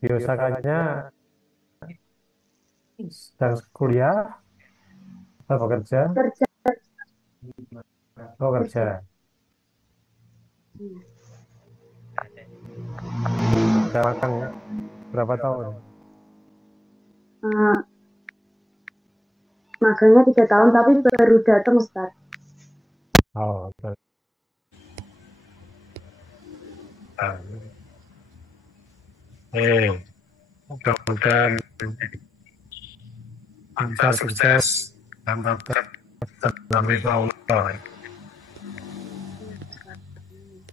Biosakanya sedang kuliah atau bekerja? Kerja. Oh, Kerja. kerja. Iya. Udah magang berapa tahun? Eh, magangnya 3 tahun tapi baru datang Ustaz. Oh, mudah-mudahan bisa sukses dan tetap dalam ridho Allah. Iya, Ustaz. Amin.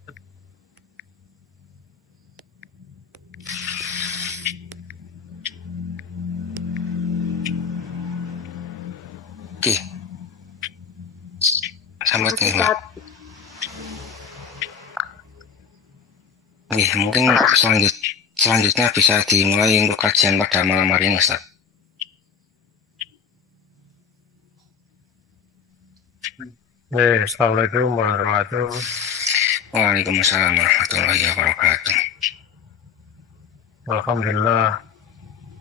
Oke, sambut Mas nih Mbak. Ustaz. Oke, mungkin selanjutnya bisa dimulai untuk kajian pada malam hari ini Ustaz. Assalamualaikum warahmatullahi wabarakatuh. Waalaikumsalam warahmatullahi wabarakatuh. Alhamdulillah,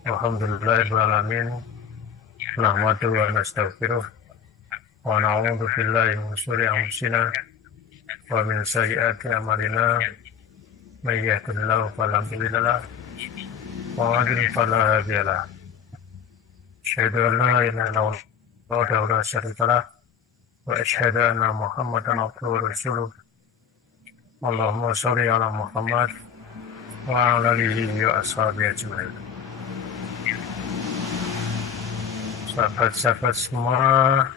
alhamdulillahirrahmanirrahim. Nahmadu wa nastaghfiruh wa na'udzu billahi min syururi anfusina wa min sayyiati a'malina. May yahdihillahu fala mudilla lahu wa may yudlil fala hadiya lahu. Asyhadu an la ilaha illallah wahdahu la syarika lah wa asyhadu anna Muhammadan abduhu wa rasuluh. Allahumma shalli ala Muhammad wa ala alihi wa ashabihi ajmain. Sahabat-sahabat semua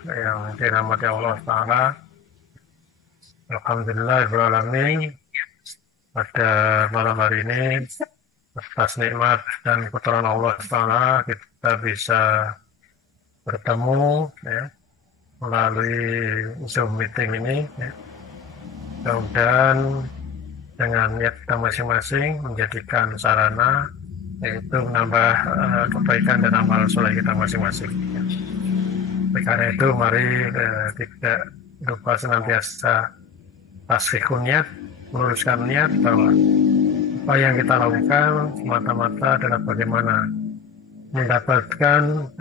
yang dirahmati Allah Ta'ala, alhamdulillahirrahmanirrahim. Pada malam hari ini, atas nikmat dan pertolongan Allah Ta'ala, kita bisa bertemu ya, melalui Zoom meeting ini. Ya. Mudah-mudahan dengan niat kita masing-masing menjadikan sarana yaitu menambah kebaikan dan amal soleh kita masing-masing. Ya. Karena itu mari tidak lupa senantiasa tasfihun niat, meluruskan niat bahwa apa yang kita lakukan semata-mata adalah bagaimana mendapatkan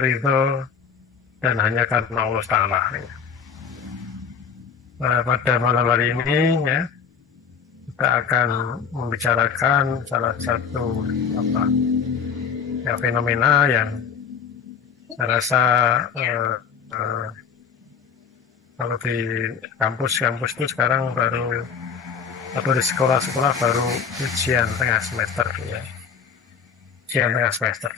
ridho dan hanya karena Allah Ta'ala. Ya. Pada malam hari ini ya, kita akan membicarakan salah satu fenomena yang saya rasa kalau di kampus-kampus itu sekarang baru atau di sekolah-sekolah baru ujian tengah semester ya. Ujian tengah semester.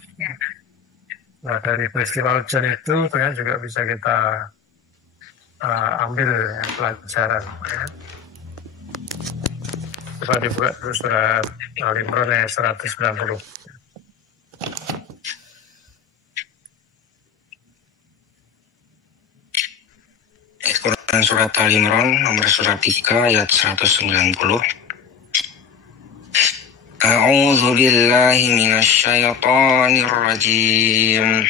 Nah, dari peristiwa ujian itu kan juga bisa kita ambil ya, pelajaran ya. Coba dibuka dulu surat Al-Imran ayat 190. Quran surat Al-Imran nomor surat 3 ayat 190. A'udzu billahi minasyaitonir rajim.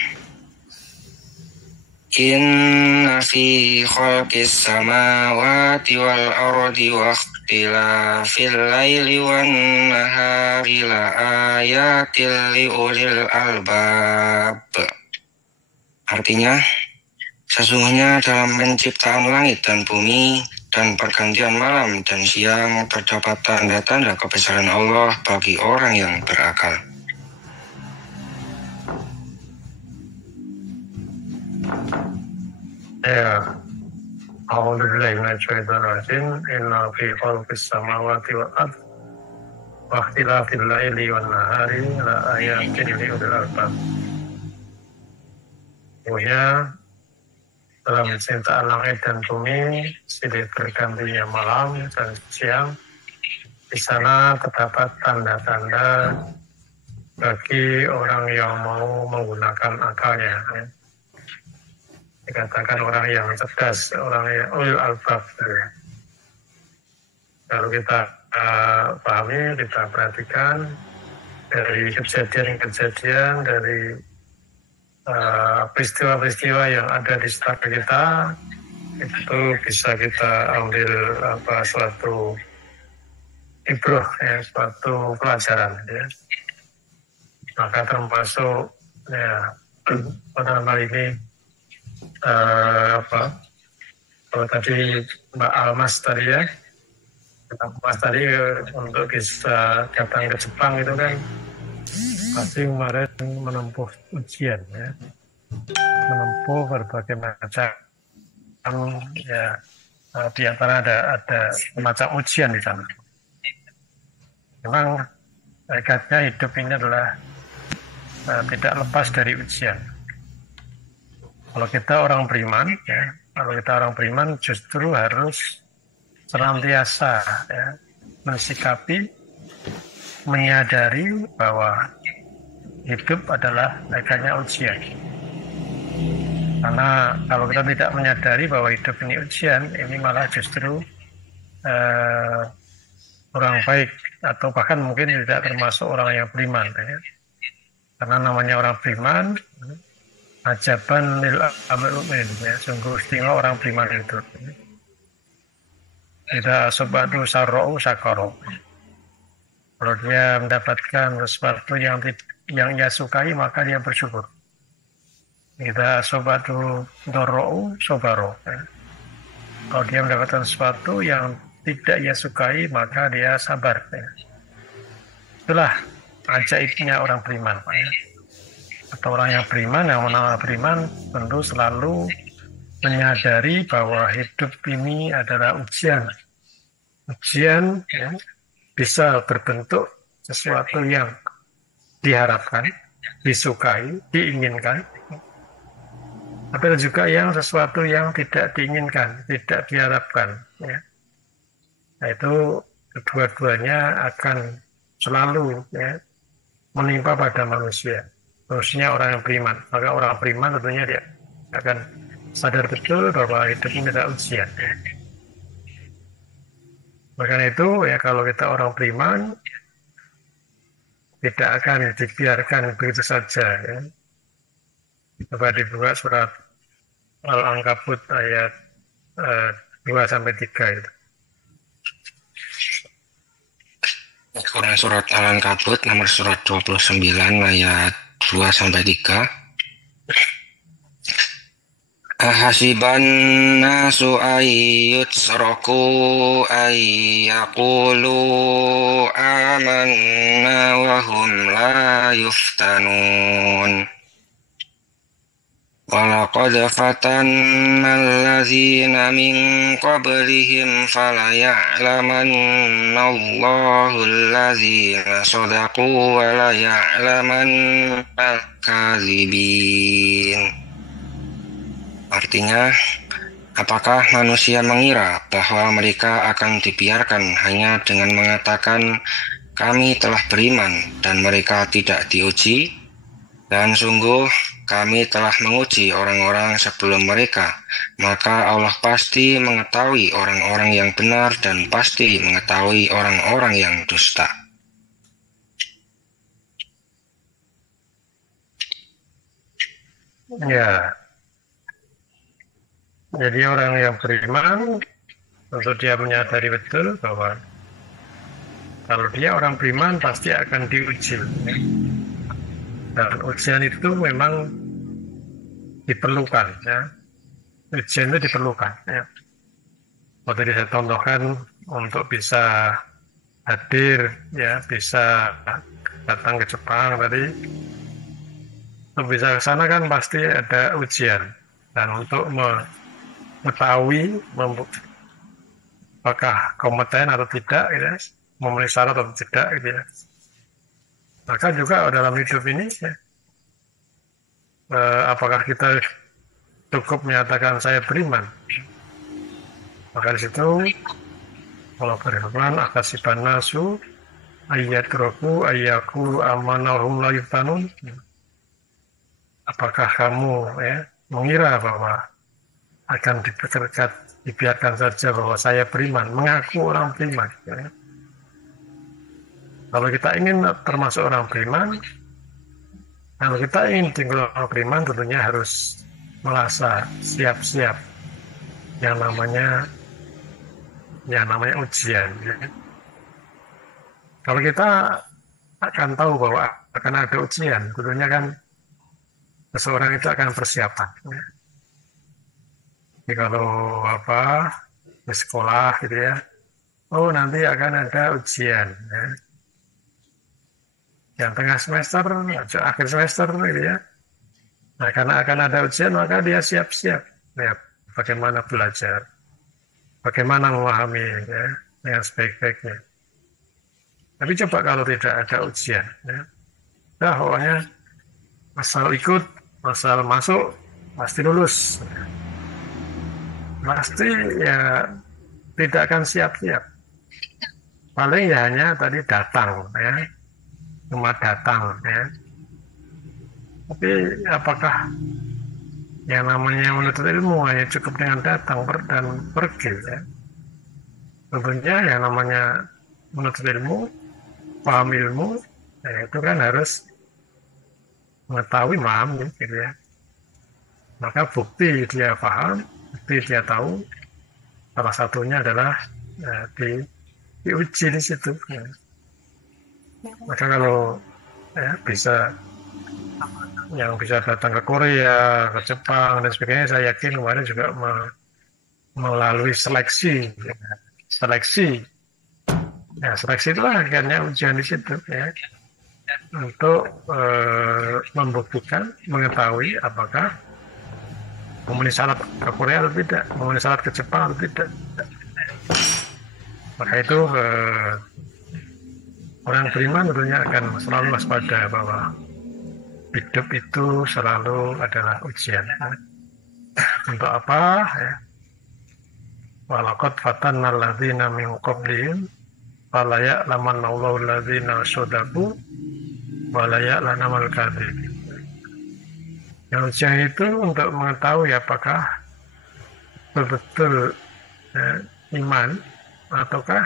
Inna fi khalqis samawati wal ardi wa ikhtilafil laili wan nahari la ayatil liulil albab. Artinya, sesungguhnya dalam penciptaan langit dan bumi dan pergantian malam dan siang terdapat tanda-tanda kebesaran Allah bagi orang yang berakal. Ya, A'udzubillahi minasyaitonirrajim. Inna fi khalqis samawati wal ardi wa ikhtilafil laili wan nahari la ayatin liulil albab. Sesungguhnya dalam penciptaan langit dan bumi, silih bergantinya malam dan siang, di sana terdapat tanda-tanda bagi orang yang mau menggunakan akalnya. Ya. Dikatakan orang yang cerdas, orang yang ulil albab. Ya. Kalau kita pahami, kita perhatikan dari kejadian-kejadian, dari peristiwa-peristiwa yang ada di sekitar kita, itu bisa kita ambil suatu ibroh, ya, suatu pelajaran. Ya. maka termasuk ya pada hal ini kalau tadi Mbak Almas tadi ya, Mas tadi untuk bisa datang ke Jepang itu kan pasti kemarin menempuh ujian ya, menempuh berbagai macam ya, di antara ada semacam ujian di sana. Memang hakikatnya hidup ini adalah tidak lepas dari ujian. Kalau kita orang beriman, ya, kalau kita orang beriman justru harus senantiasa ya, mensikapi, menyadari bahwa hidup adalah hakikatnya ujian. Karena kalau kita tidak menyadari bahwa hidup ini ujian, ini malah justru orang baik atau bahkan mungkin tidak termasuk orang yang beriman. Ya. Karena namanya orang beriman, ajaban lil amil ya, sungguh istimewa orang beriman itu. Tidak sebatu sarro'u sakaro. Kalau dia mendapatkan sesuatu yang ia sukai, maka dia bersyukur. Kita sobatu doro'u sobaro. Kalau dia mendapatkan sesuatu yang tidak ia sukai, maka dia sabar. Itulah ajaibnya orang beriman. Atau orang yang beriman, yang mengenal beriman, tentu selalu menyadari bahwa hidup ini adalah ujian. Ujian ya, bisa berbentuk sesuatu yang diharapkan, disukai, diinginkan. Ada juga yang sesuatu yang tidak diinginkan, tidak diharapkan. Ya. Nah, itu kedua-duanya akan selalu ya, menimpa pada manusia. Khususnya orang yang beriman. Maka orang beriman tentunya dia akan sadar betul bahwa hidup ini adalah ujian. Karena itu ya kalau kita orang beriman tidak akan dibiarkan begitu saja. Ya. Coba dibuka surat Al-Ankabut ayat 2-3 itu. Quran surat Al-Ankabut nomor surat 29 ayat 2-3. Ahasiban nasu ayyutsraku ayyaqulu amanna wa hum la yuftanun. Walaqad fatanna allazina min qablihim falaya'lamanna Allahu allazina sadaqu wa laya'lamanna al-kadzibin. Artinya, apakah manusia mengira bahwa mereka akan dibiarkan hanya dengan mengatakan kami telah beriman dan mereka tidak diuji? Dan sungguh kami telah menguji orang-orang sebelum mereka, maka Allah pasti mengetahui orang-orang yang benar dan pasti mengetahui orang-orang yang dusta. Ya, jadi orang yang beriman, tentu dia menyadari betul bahwa kalau dia orang beriman pasti akan diuji. Dan ujian itu memang diperlukan, ya. Ujian itu diperlukan, ya. Tadi saya contohkan untuk bisa hadir, ya, bisa datang ke Jepang tadi. Untuk bisa ke sana kan pasti ada ujian. Dan untuk mengetahui apakah kompeten atau tidak, ya, memenuhi syarat atau tidak, gitu ya. Maka juga dalam hidup ini, ya, apakah kita cukup menyatakan saya beriman? Maka di situ kalau berfirman akasiban nasu ayat roku ayaku amanahum la yuftanun. Apakah kamu ya mengira bahwa akan dibiarkan saja bahwa saya beriman, mengaku orang beriman? Ya. Kalau kita ingin termasuk orang beriman, kalau kita ingin tinggal orang beriman, tentunya harus merasa siap-siap yang namanya ujian. Ya. Kalau kita akan tahu bahwa akan ada ujian. Tentunya kan seseorang itu akan persiapan. Ya. Jadi kalau di sekolah gitu ya, oh nanti akan ada ujian. Ya. Yang tengah semester, akhir semester gitu ya. Nah, karena akan ada ujian, maka dia siap-siap. Ya, bagaimana belajar, bagaimana memahami ya, dengan sebaik-baiknya. Tapi coba kalau tidak ada ujian, ya, nah, pokoknya asal ikut, asal masuk, pasti lulus. Pasti ya tidak akan siap-siap. Paling ya hanya tadi datang, ya, cuma datang, ya. Tapi apakah yang namanya menuntut ilmu hanya cukup dengan datang dan pergi, ya? Tentunya yang namanya menuntut ilmu, paham ilmu, ya, itu kan harus mengetahui, memahami, gitu ya. Maka bukti dia paham, bukti dia tahu, salah satunya adalah ya, diuji di situ. Ya. Maka kalau ya, yang bisa datang ke Korea, ke Jepang dan sebagainya, saya yakin kemarin juga melalui seleksi, ya. Seleksi itulah akhirnya ujian di situ, ya, untuk membuktikan, mengetahui apakah memenuhi syarat ke Korea atau tidak, memenuhi syarat ke Jepang atau tidak. Maka itu orang beriman tentunya akan selalu waspada bahwa hidup itu selalu adalah ujian. Untuk apa? Ya. Walaqad fatanna alladzina min qablihim fala ya'lamanna Allahu alladzina shadaku wa la ya'lamal kadhibin. Yang ujian itu untuk mengetahui apakah betul-betul iman ataukah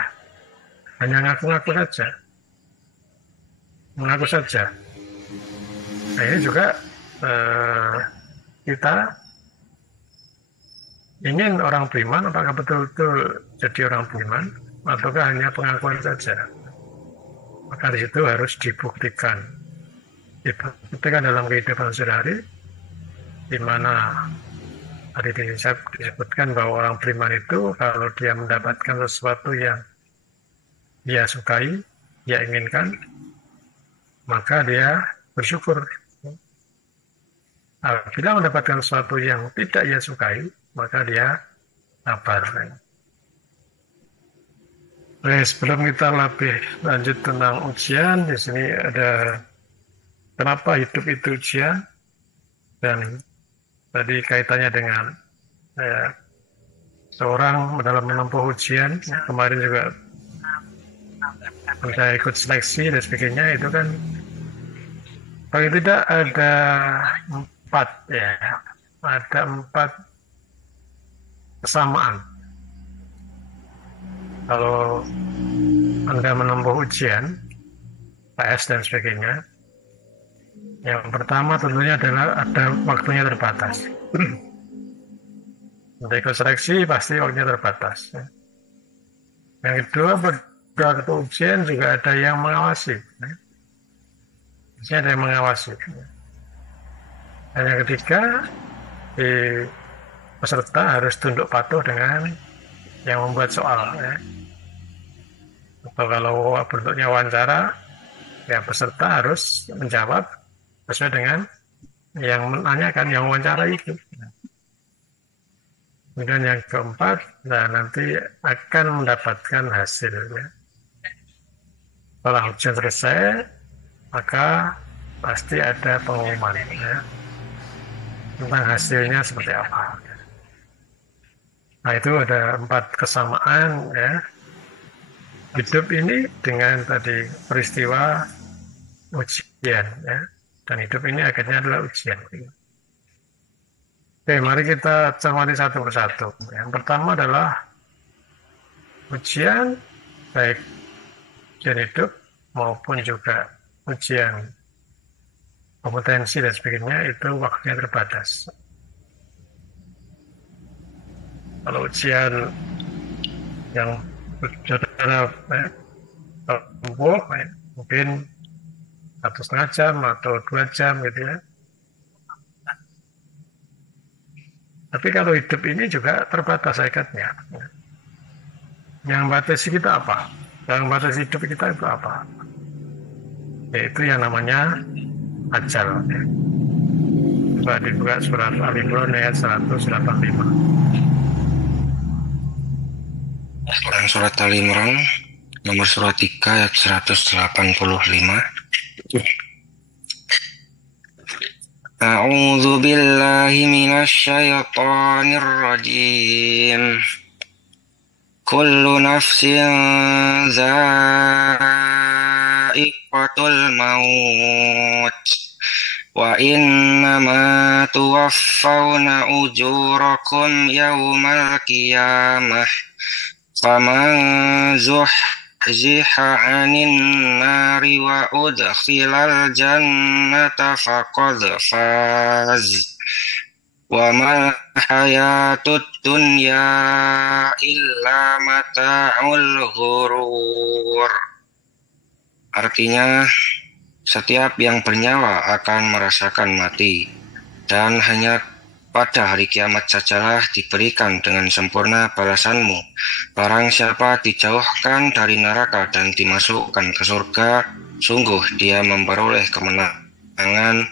hanya ngaku-ngaku saja. Mengaku saja. Nah, ini juga kita ingin orang beriman, apakah betul-betul jadi orang beriman, ataukah hanya pengakuan saja. Maka di situ harus dibuktikan dalam kehidupan sehari-hari, di mana tadi disebutkan bahwa orang beriman itu kalau dia mendapatkan sesuatu yang dia sukai, dia inginkan, maka dia bersyukur. Apabila mendapatkan sesuatu yang tidak ia sukai, maka dia sabar. Sebelum kita lebih lanjut tentang ujian, di sini ada kenapa hidup itu ujian, dan tadi kaitannya dengan seorang dalam menempuh ujian. Kemarin juga saya ikut seleksi dan sebagainya, itu kan paling tidak ada 4 ya, ada 4 kesamaan. Kalau Anda menempuh ujian, PS dan sebagainya, yang pertama tentunya adalah ada waktunya terbatas. Untuk ikut seleksi pasti waktunya terbatas. Yang kedua, pada ujian juga ada yang mengawasi. Ada yang mengawasi. Dan yang ketiga, peserta harus tunduk patuh dengan yang membuat soal. Ya. Atau kalau bentuknya wawancara, ya peserta harus menjawab sesuai dengan yang menanyakan, yang wawancara itu. Kemudian yang keempat, nah nanti akan mendapatkan hasil. Ya. Setelah ujian selesai, maka pasti ada pengumuman ya, tentang hasilnya seperti apa. Nah itu ada 4 kesamaan ya, hidup ini dengan tadi peristiwa ujian ya, dan hidup ini akhirnya adalah ujian. Oke, mari kita cermati satu persatu. Yang pertama adalah ujian, baik ujian hidup maupun juga ujian kompetensi dan sebagainya, itu waktunya terbatas. Kalau ujian yang saudara tempuh, mungkin 1,5 jam atau 2 jam gitu ya. Tapi kalau hidup ini juga terbatas hakikatnya. Yang batasi kita apa? Yang batasi hidup kita itu apa? Yaitu yang namanya ajal. Coba dibuka surat Al-Imran ayat 185. Quran surat Al-Imran nomor surat 3 ayat 185. A'udzu billahi minasyaitonir rajim. Kullu nafsin dha'iqatul maut wa innama tuwaffawna ujurakum yawmal qiyamah faman zuhziha 'anil nari wa udkhilal jannata faqad faz wa mal hayatud dunya illa mata'ul ghurur. Artinya, setiap yang bernyawa akan merasakan mati, dan hanya pada hari kiamat sajalah diberikan dengan sempurna balasanmu. Barang siapa dijauhkan dari neraka dan dimasukkan ke surga, sungguh dia memperoleh kemenangan.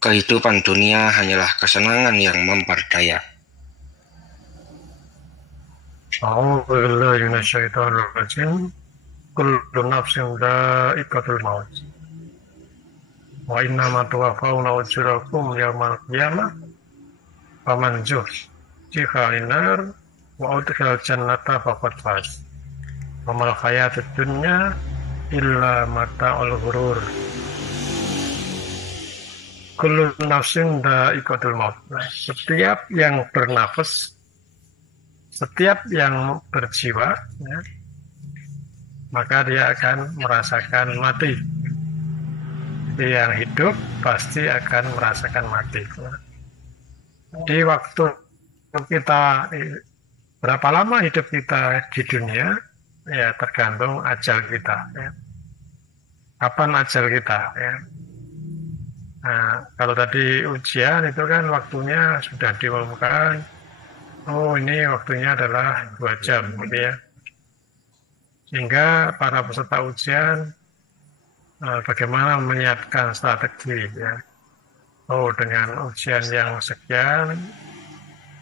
Kehidupan dunia hanyalah kesenangan yang memperdaya. A'udzu billahi minasyaitonir rajim. Kullu nafsin dha'iqatul maut. Wa innama tuwaffawna ujurakum yawmal qiyamah. Faman zuhziha 'anil nar wa udkhilal jannata faqad faz. Wa mal hayatud dunya illa mata'ul ghurur. Kullu nafsin dha'iqatul maut. Setiap yang bernafas, setiap yang berjiwa, ya, maka dia akan merasakan mati. Yang hidup pasti akan merasakan mati. Di waktu kita, berapa lama hidup kita di dunia, ya tergantung ajal kita. Ya. Kapan ajal kita? Ya. Nah, kalau tadi ujian itu kan waktunya sudah diumumkan. Oh, ini waktunya adalah 2 jam, gitu ya. Sehingga para peserta ujian bagaimana menyiapkan strategi, ya. Oh, dengan ujian yang sekian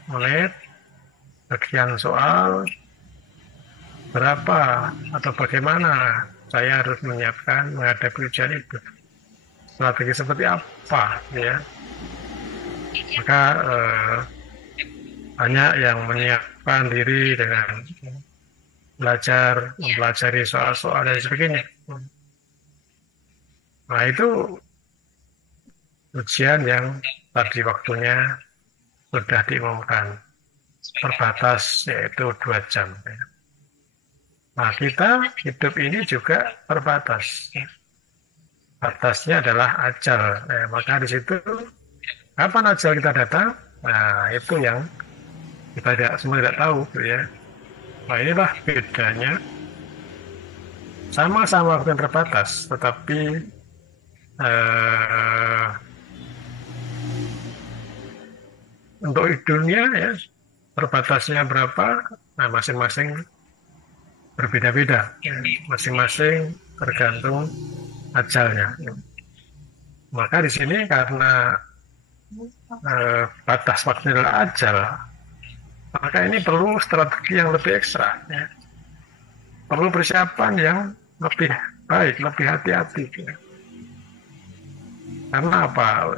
menit, sekian soal, berapa atau bagaimana saya harus menyiapkan menghadapi ujian itu. Strategi seperti apa, ya. Maka banyak yang menyiapkan diri dengan mempelajari soal-soal dan sebagainya. Nah, itu ujian yang tadi waktunya sudah diumumkan, terbatas, yaitu 2 jam. Nah, kita hidup ini juga terbatas. Batasnya adalah ajal. Maka di situ, kapan ajal kita datang? Nah, itu yang kita semua tidak tahu, ya. Nah, inilah bedanya. Sama-sama bukan terbatas, tetapi untuk dunia, ya, terbatasnya berapa? Nah, masing-masing berbeda-beda. Masing-masing tergantung ajalnya. Maka di sini karena batas waktu adalah ajal, maka ini perlu strategi yang lebih ekstra, ya. Perlu persiapan yang lebih baik, lebih hati-hati, ya. Karena apa?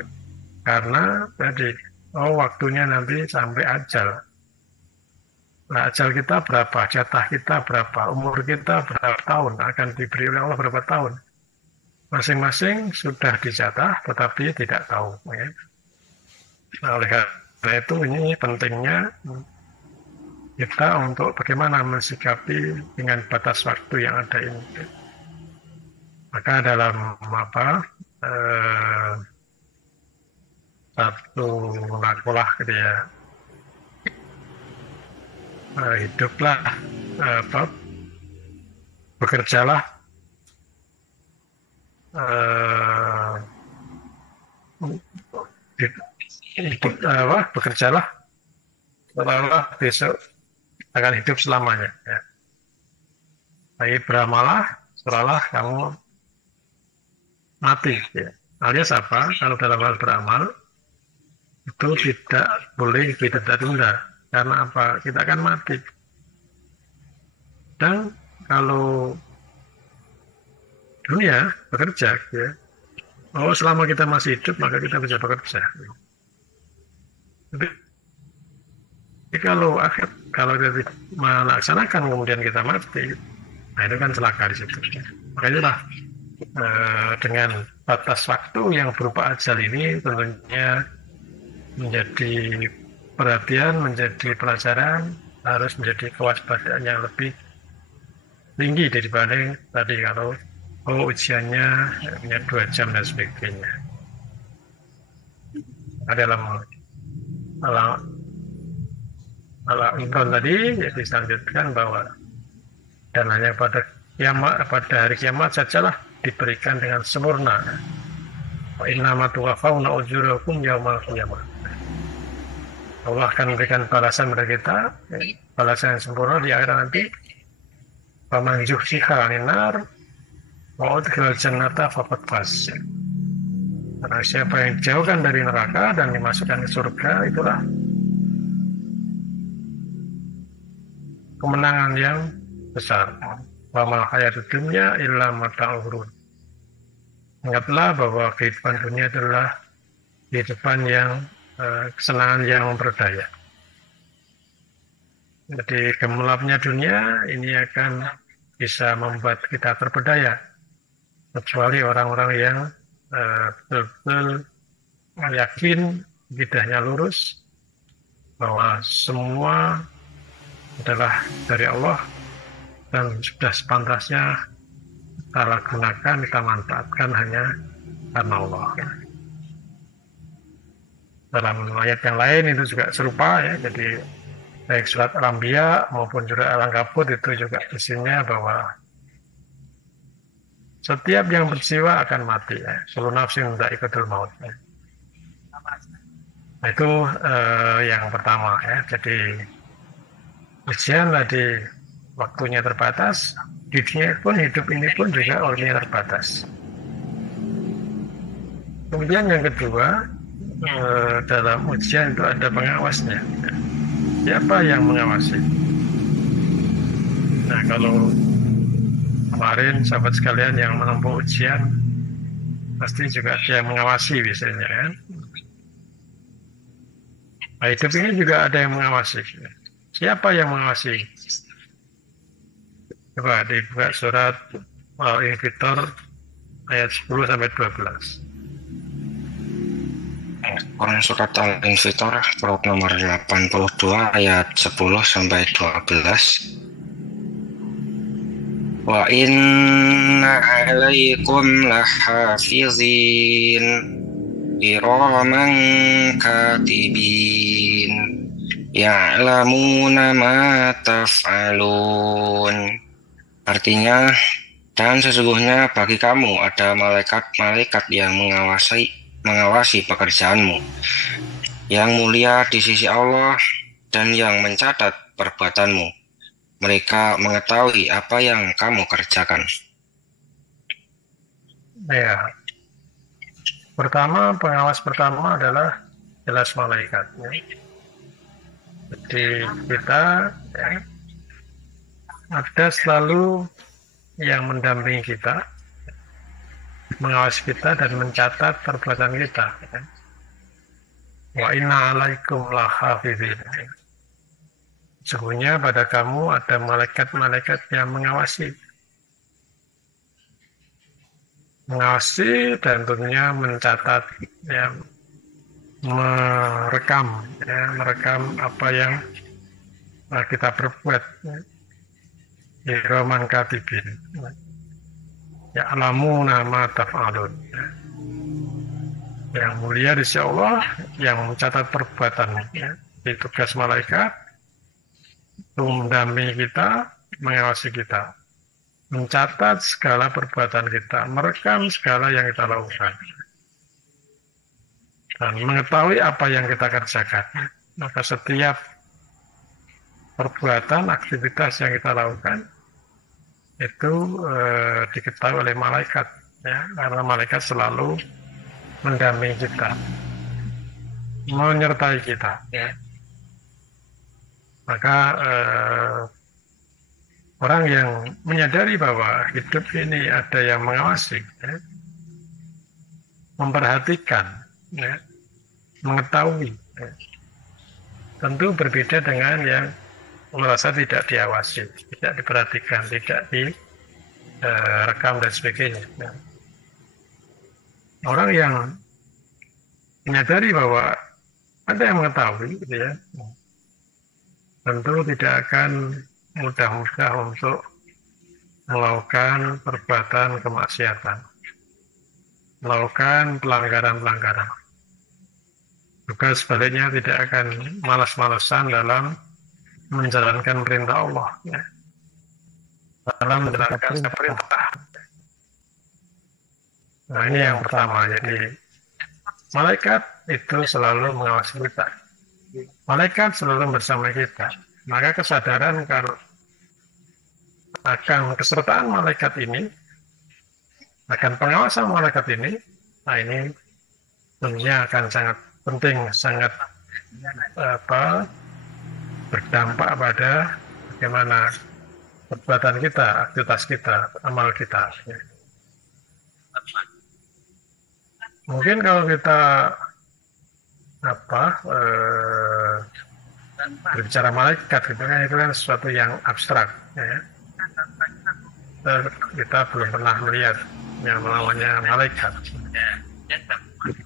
Karena tadi, waktunya nanti sampai ajal. Nah, ajal kita berapa? Jatah kita berapa? Umur kita berapa tahun? Akan diberi oleh Allah berapa tahun? Masing-masing sudah dijatah, tetapi tidak tahu, ya. Nah, oleh karena itu ini pentingnya kita untuk bagaimana mensikapi dengan batas waktu yang ada ini. Maka dalam satu makalah gitu ya, hiduplah, bekerjalah eh, bekerjalah seolah besok akan hidup selamanya. Ya. Tapi beramalah seolah kamu mati. Ya. Alias apa? Kalau dalam hal beramal itu tidak boleh ditunda. Karena apa? Kita akan mati. Dan kalau dunia bekerja, ya, selama kita masih hidup maka kita bisa bekerja. Tapi kalau kita melaksanakan kemudian kita mati, nah itu kan celaka di situ. Makanya lah dengan batas waktu yang berupa ajal ini tentunya menjadi perhatian, menjadi pelajaran, harus menjadi kewaspadaan yang lebih tinggi daripada tadi kalau ujiannya hanya 2 jam dan sebagainya. Dalam Imran tadi ya dilanjutkan bahwa dan hanya pada hari kiamat sajalah diberikan dengan sempurna. Wa innama tuwaffawna ujurakum yaumal qiyamah. Allah akan memberikan balasan kepada kita, balasan yang sempurna di akhirat nanti. Faman zuhziha 'anil nar wa udkhilal jannata faqad faz. Karena siapa yang dijauhkan dari neraka dan dimasukkan ke surga, itulah kemenangan yang besar. Wa mal hayatud dunya illa mata'ul ghurur. Ingatlah bahwa kehidupan dunia adalah kehidupan yang kesenangan yang memperdaya. Jadi gemerlapnya dunia ini akan bisa membuat kita terpedaya, kecuali orang-orang yang betul-betul yakin lidahnya lurus bahwa semua adalah dari Allah dan sudah sepantasnya kita gunakan, kita manfaatkan hanya karena Allah. Dalam ayat yang lain itu juga serupa ya, jadi baik surat Al-Anbiya maupun juga Al-Ankabut itu juga isinya bahwa setiap yang berjiwa akan mati ya. Kullu nafsin dha'iqatul maut ya. Nah, itu yang pertama ya. Jadi ujian tadi waktunya terbatas, di dunia pun hidup ini pun juga waktunya terbatas. Kemudian yang kedua, dalam ujian itu ada pengawasnya. Siapa yang mengawasi? Nah, kalau kemarin sahabat sekalian yang menempuh ujian pasti juga ada yang mengawasi biasanya kan. Nah, hidup ini juga ada yang mengawasi. Siapa yang mengawasi? Coba dibuka surat Al-Infitor ayat 10 sampai 12. Quran surat Al-Infitor surat nomor 82 ayat 10 sampai 12. Wa inna 'alaikum lahafizin kiraman katibin ya'lamuna ma taf'alun. Artinya, dan sesungguhnya bagi kamu ada malaikat-malaikat yang mengawasi pekerjaanmu, yang mulia di sisi Allah dan yang mencatat perbuatanmu. Mereka mengetahui apa yang kamu kerjakan. Ya, pengawas pertama adalah jelas malaikat. Ya. Jadi kita ya, ada selalu yang mendampingi kita, mengawasi kita dan mencatat perbuatan kita. Ya. Wa inna 'alaikum lahafizin. Sesungguhnya pada kamu ada malaikat-malaikat yang mengawasi dan tentunya mencatat, ya, merekam apa yang kita perbuat. Kiraman katibin. Ya alamu nama taf'alun. Yang mulia di sisi Allah yang mencatat perbuatan. Ya. Itu tugas malaikat untuk mendampingi kita, mengawasi kita. mencatat segala perbuatan kita, merekam segala yang kita lakukan, dan mengetahui apa yang kita kerjakan. Maka setiap perbuatan, aktivitas yang kita lakukan itu diketahui oleh malaikat, ya, karena malaikat selalu mendampingi kita, menyertai kita. Ya. Maka orang yang menyadari bahwa hidup ini ada yang mengawasi, ya, memperhatikan, ya, mengetahui, ya, tentu berbeda dengan yang merasa tidak diawasi, tidak diperhatikan, tidak direkam dan sebagainya. Ya. Orang yang menyadari bahwa ada yang mengetahui, gitu ya, tentu tidak akan mudah-mudah untuk melakukan perbuatan kemaksiatan, melakukan pelanggaran-pelanggaran. Juga sebaliknya tidak akan malas-malasan dalam menjalankan perintah Allah, ya, dalam menjalankan perintah. Nah, ini yang pertama. Jadi malaikat itu selalu mengawasi kita, malaikat selalu bersama kita. Maka kesadaran kalau akan kesertaan malaikat ini, akan pengawasan malaikat ini, nah ini tentunya akan sangat penting, sangat berdampak pada bagaimana perbuatan kita, aktivitas kita, amal kita. Mungkin kalau kita berbicara malaikat, itu kan sesuatu yang abstrak, ya. Kita belum pernah melihat yang namanya malaikat.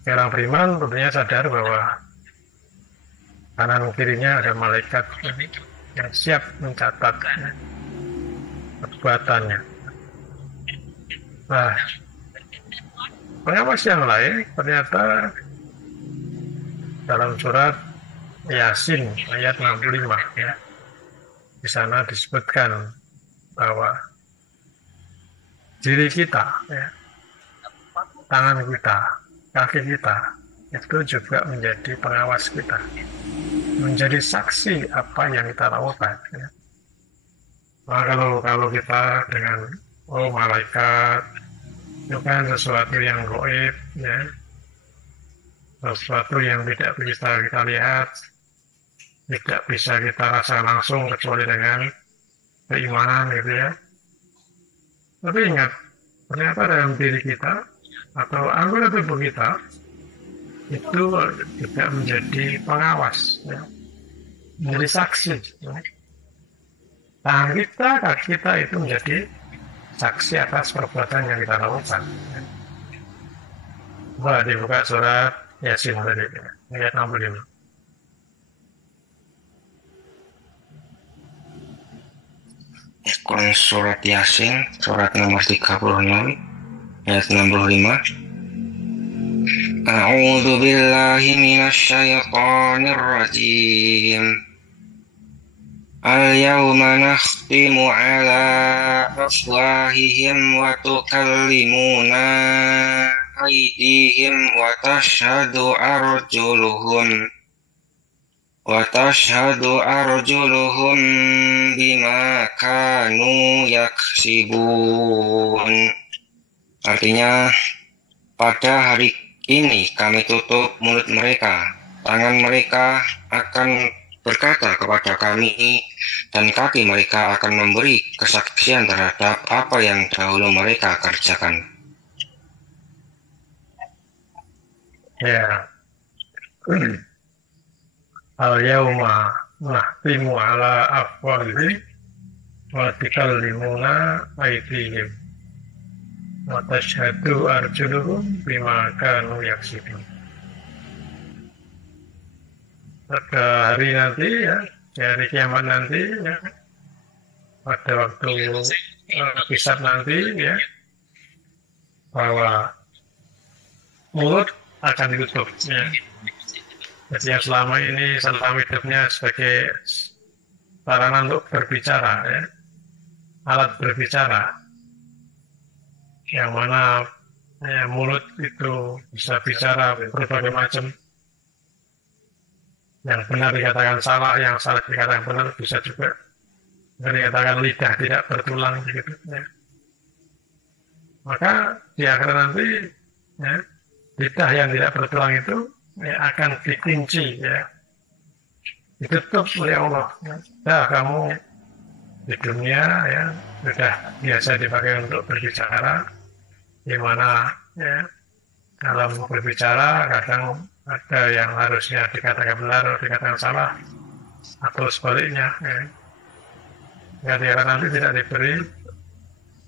Orang beriman tentunya sadar bahwa kanan kirinya ada malaikat yang siap mencatat, ya, perbuatannya. Nah, pengawas yang lain ternyata dalam surat Yasin ayat 65, ya, di sana disebutkan bahwa diri kita, ya, tangan kita, kaki kita itu juga menjadi pengawas kita, menjadi saksi apa yang kita lakukan. Ya. Nah, kalau kita dengan malaikat itu kan sesuatu yang gaib, ya, sesuatu yang tidak bisa kita lihat, tidak bisa kita rasa langsung kecuali dengan keimanan, gitu ya. Tapi ingat, ternyata dalam diri kita atau anggota tubuh kita itu juga menjadi pengawas, ya, menjadi saksi. Ya. Tangan kita, kaki kita itu menjadi saksi atas perbuatan yang kita lakukan. Coba dibuka surat Yasin tadi, ayat 65. Quran surat Yasin, surat nomor 36, ayat 65. A'udzu billahi minasyaitonir rajim. Al-yawma nakhtimu ala afwahihim wa tukallimuna aydihim wa tashhadu arjuluhum bima kanu yaksibun. Artinya, pada hari ini kami tutup mulut mereka, tangan mereka akan berkata kepada kami, dan kaki mereka akan memberi kesaksian terhadap apa yang dahulu mereka kerjakan. Ya. Al-yawma nahtimu ala afwahihim wa tukallimuna aydihim wa tashhadu arjuluhum bima kanu yaksibun. Pada hari nanti, ya, hari kiamat nanti, ya, pada waktu hisab nanti, ya, bahwa mulut akan ditutup, ya. Jadi yang selama ini selama hidupnya sebagai sarana untuk berbicara, ya, alat berbicara, yang mana mulut itu bisa bicara berbagai macam, yang benar dikatakan salah, yang salah dikatakan benar, bisa juga dikatakan lidah tidak bertulang gitu ya. Maka di akhirat nanti ya, lidah yang tidak bertulang itu ya, akan dikunci ya, ditutup oleh Allah. Ya, kamu di dunia ya sudah biasa dipakai untuk berbicara, di mana ya dalam berbicara kadang ada yang harusnya dikatakan benar atau dikatakan salah atau sebaliknya ya. Ya, nanti tidak diberi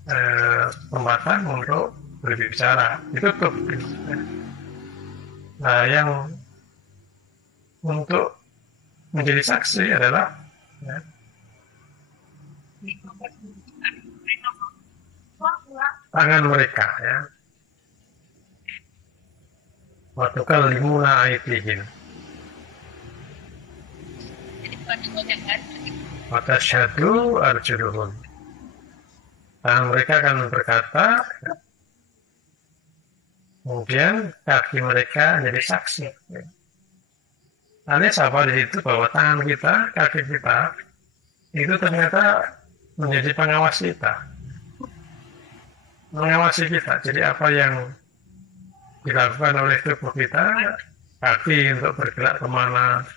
kesempatan untuk berbicara, ditutup. Nah, yang untuk menjadi saksi adalah ya, tangan mereka ya. Waktu kalimuna aitihim. Maka syahdu arjuluhum. Tangan mereka akan berkata, kemudian kaki mereka jadi saksi. Alias apa di situ bahwa tangan kita, kaki kita itu ternyata menjadi pengawas kita, mengawasi kita. Jadi apa yang dilakukan oleh tubuh kita, kaki untuk bergerak kemana,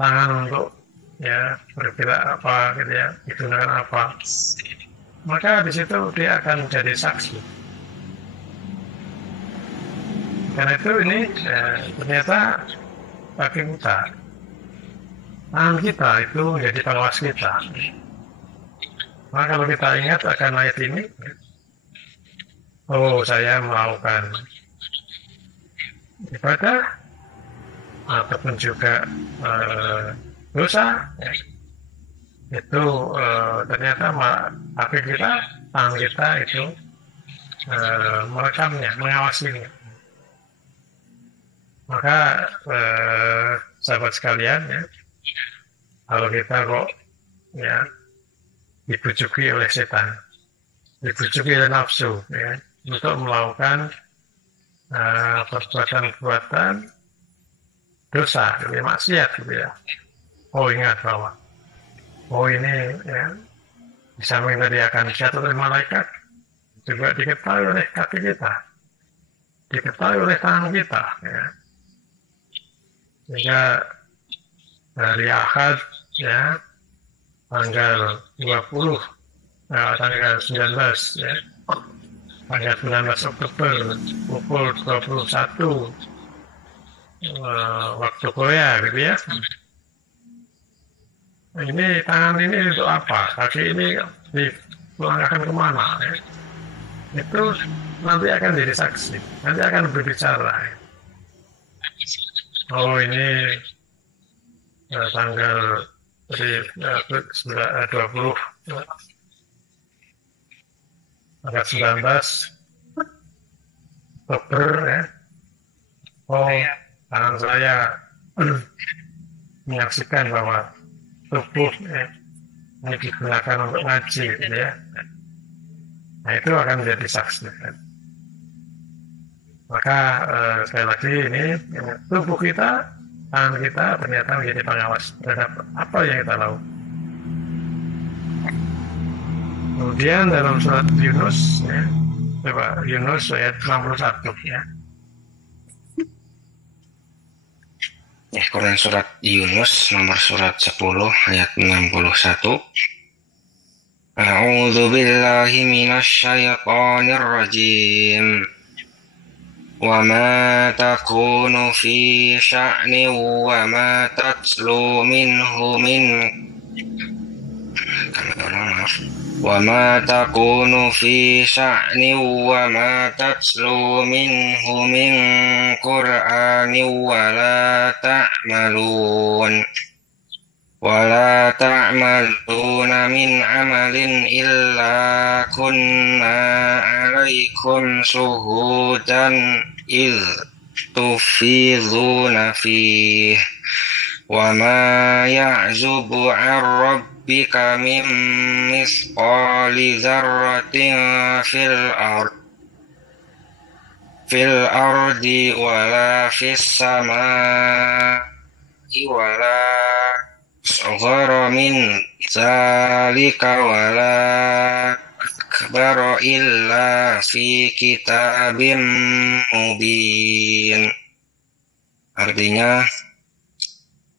tangan untuk ya bergerak apa gitu ya, digunakan apa, maka di situ dia akan menjadi saksi. Karena itu ini ternyata kaki kita, tangan kita itu menjadi pengawas kita. Maka kalau kita ingat akan ayat ini, oh saya melakukan ibadah ataupun juga dosa ya, itu ternyata kaki kita, tangan kita itu merekamnya, mengawasinya. Maka sahabat sekalian ya, kalau kita kok ya dibujuki oleh setan, dibujuki oleh nafsu ya, untuk melakukan perbuatan-perbuatan dosa, gitu, maksiat gitu ya. Oh ingat bahwa ini ya, di samping tadi akan dicatat oleh malaikat, juga diketahui oleh kaki kita, diketahui oleh tangan kita ya. Sehingga hari Ahad ya tanggal 20 tanggal 19 ya, tanggal 19 Oktober pukul 21 waktu Korea gitu ya. Ini tangan ini untuk apa? Kaki ini dipulangkan kemana? Ya? Itu nanti akan jadi saksi, nanti akan berbicara. Oh ini tanggal 20 tanggal 19 Oktober ya. Oh tangan saya menyaksikan bahwa tubuh ini digunakan untuk ngaji gitu ya. Nah itu akan menjadi saksi. Maka sekali lagi ini tubuh kita, tangan kita ternyata menjadi pengawas terhadap apa yang kita lakukan. Kemudian dalam surat Yunus ya, coba Yunus ayat 61 ya. Ya, Quran surat Yunus nomor surat 10 ayat 61. A'udzu billahi minasyaitonir rajim. Wa ma takunu fi sya'ni wa ma tatlu minhu min وما تكون في شأن وما تتلو منه من قرآن ولا تعملون من عمل إلا كنا عليكم شهودا إذ تفيضون فيه وما يعزب عن ربك من مثقال ذرة في الأرض fil ardi wala fis samai wala asghara min zalika wala akbara illa fi kitabim mubin. Artinya,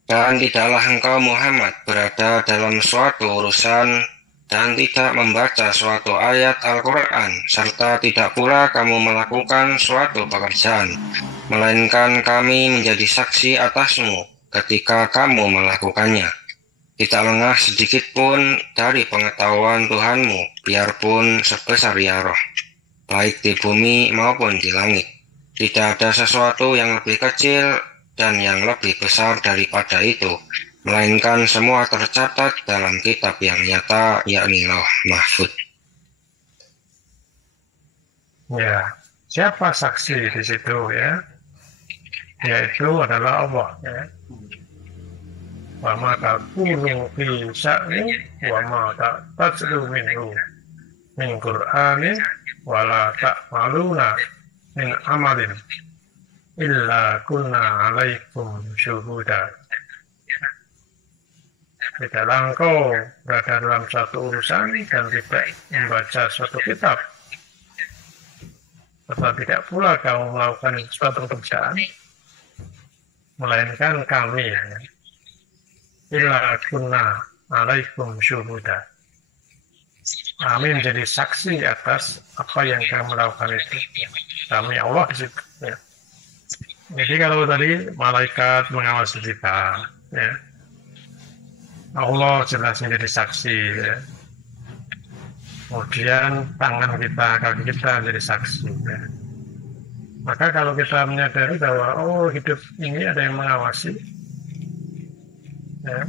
dan tidaklah engkau Muhammad berada dalam suatu urusan dan tidak membaca suatu ayat Al-Quran, serta tidak pula kamu melakukan suatu pekerjaan, melainkan kami menjadi saksi atasmu ketika kamu melakukannya. Tidak lengah sedikit pun dari pengetahuan Tuhanmu, biarpun sebesar yarah, baik di bumi maupun di langit. Tidak ada sesuatu yang lebih kecil dan yang lebih besar daripada itu, melainkan semua tercatat dalam kitab yang nyata, yakni Lauh Mahfuz. Ya, siapa saksi di situ ya? Yaitu adalah Allah ya. Wa ma takunu fi sya'ni wa ma tatlu minhu min Qur'anin wa la ta'maluna min amalin illa kunna alaikum syuhuda. Tidaklah engkau berada dalam satu urusan dan tidak membaca suatu kitab, serta tidak pula kamu melakukan suatu pekerjaan, melainkan kami ya. Illa kunna alaikum syuhuda. Kami menjadi saksi atas apa yang kamu lakukan itu. Kami Allah di situ. Ya. Jadi kalau tadi malaikat mengawasi kita, ya, Allah jelas menjadi saksi. Ya. Kemudian tangan kita, kaki kita menjadi saksi. Ya. Maka kalau kita menyadari bahwa hidup ini ada yang mengawasi, ya,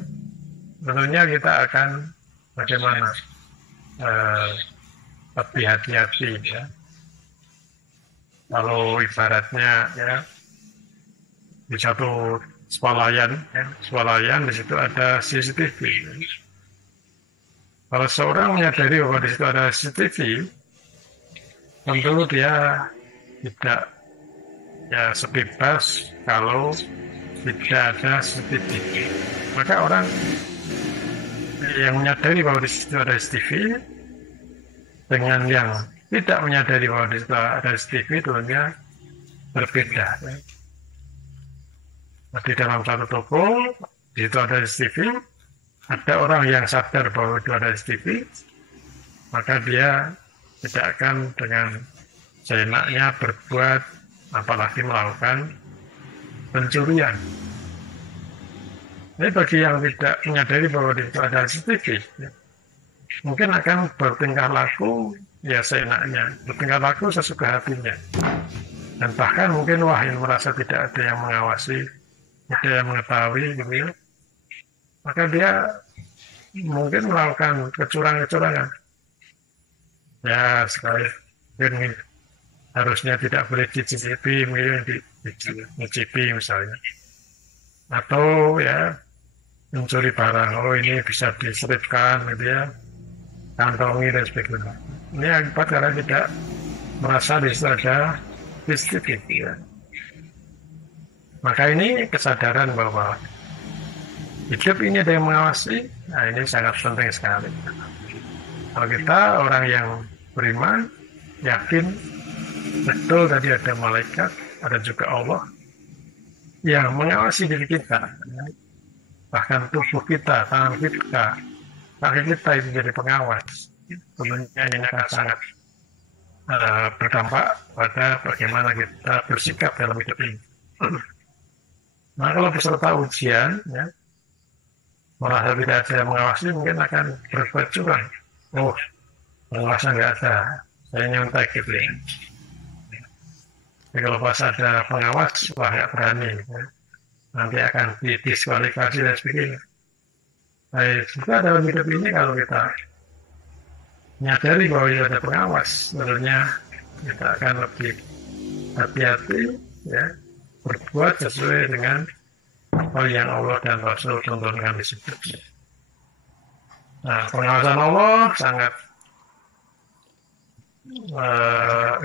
tentunya kita akan bagaimana lebih hati-hati ya. Kalau ibaratnya ya di satu swalayan di situ ada CCTV. Kalau seorang menyadari bahwa di situ ada CCTV, tentu dia tidak ya sebebas kalau tidak ada CCTV. Maka orang yang menyadari bahwa di situ ada CCTV dengan yang tidak menyadari bahwa di situ ada CCTV tentunya berbeda. Di dalam satu toko di situ ada CCTV, ada orang yang sadar bahwa itu ada CCTV, maka dia tidak akan dengan seenaknya berbuat apalagi melakukan pencurian. Ini bagi yang tidak menyadari bahwa di situ ada CCTV, ya, mungkin akan bertingkah laku ya seenaknya, bertingkah laku sesuka hatinya, dan bahkan mungkin yang merasa tidak ada yang mengawasi, ada yang mengetahui gitu ya, maka dia mungkin melakukan kecurangan. Ya sekali mungkin harusnya tidak boleh dicicipi, mungkin dicicipi misalnya, atau ya mencuri barang, ini bisa diselipkan gitu ya, kantongi dan sebagainya. Ini akibat karena tidak merasa di situ ada CCTV ya. Maka ini kesadaran bahwa hidup ini ada yang mengawasi, nah ini sangat penting sekali. Kalau kita orang yang beriman, yakin betul tadi ada malaikat, ada juga Allah yang mengawasi diri kita, bahkan tubuh kita, tangan kita, kaki kita itu jadi pengawas. Tentunya ini akan sangat berdampak pada bagaimana kita bersikap dalam hidup ini. Nah kalau peserta ujian, ya, merasa tidak ada yang mengawasi, mungkin akan berbuat curang. Pengawasan nggak ada, saya nyontek gitu ya. Jadi kalau pas ada pengawas, wah nggak berani. Ya. Nanti akan didiskualifikasi dan sebagainya. Baik, juga dalam hidup ini kalau kita menyadari bahwa ada pengawas, tentunya kita akan lebih hati-hati, ya, berbuat sesuai dengan apa yang Allah dan Rasul tuntunkan di situ. Nah, pengawasan Allah sangat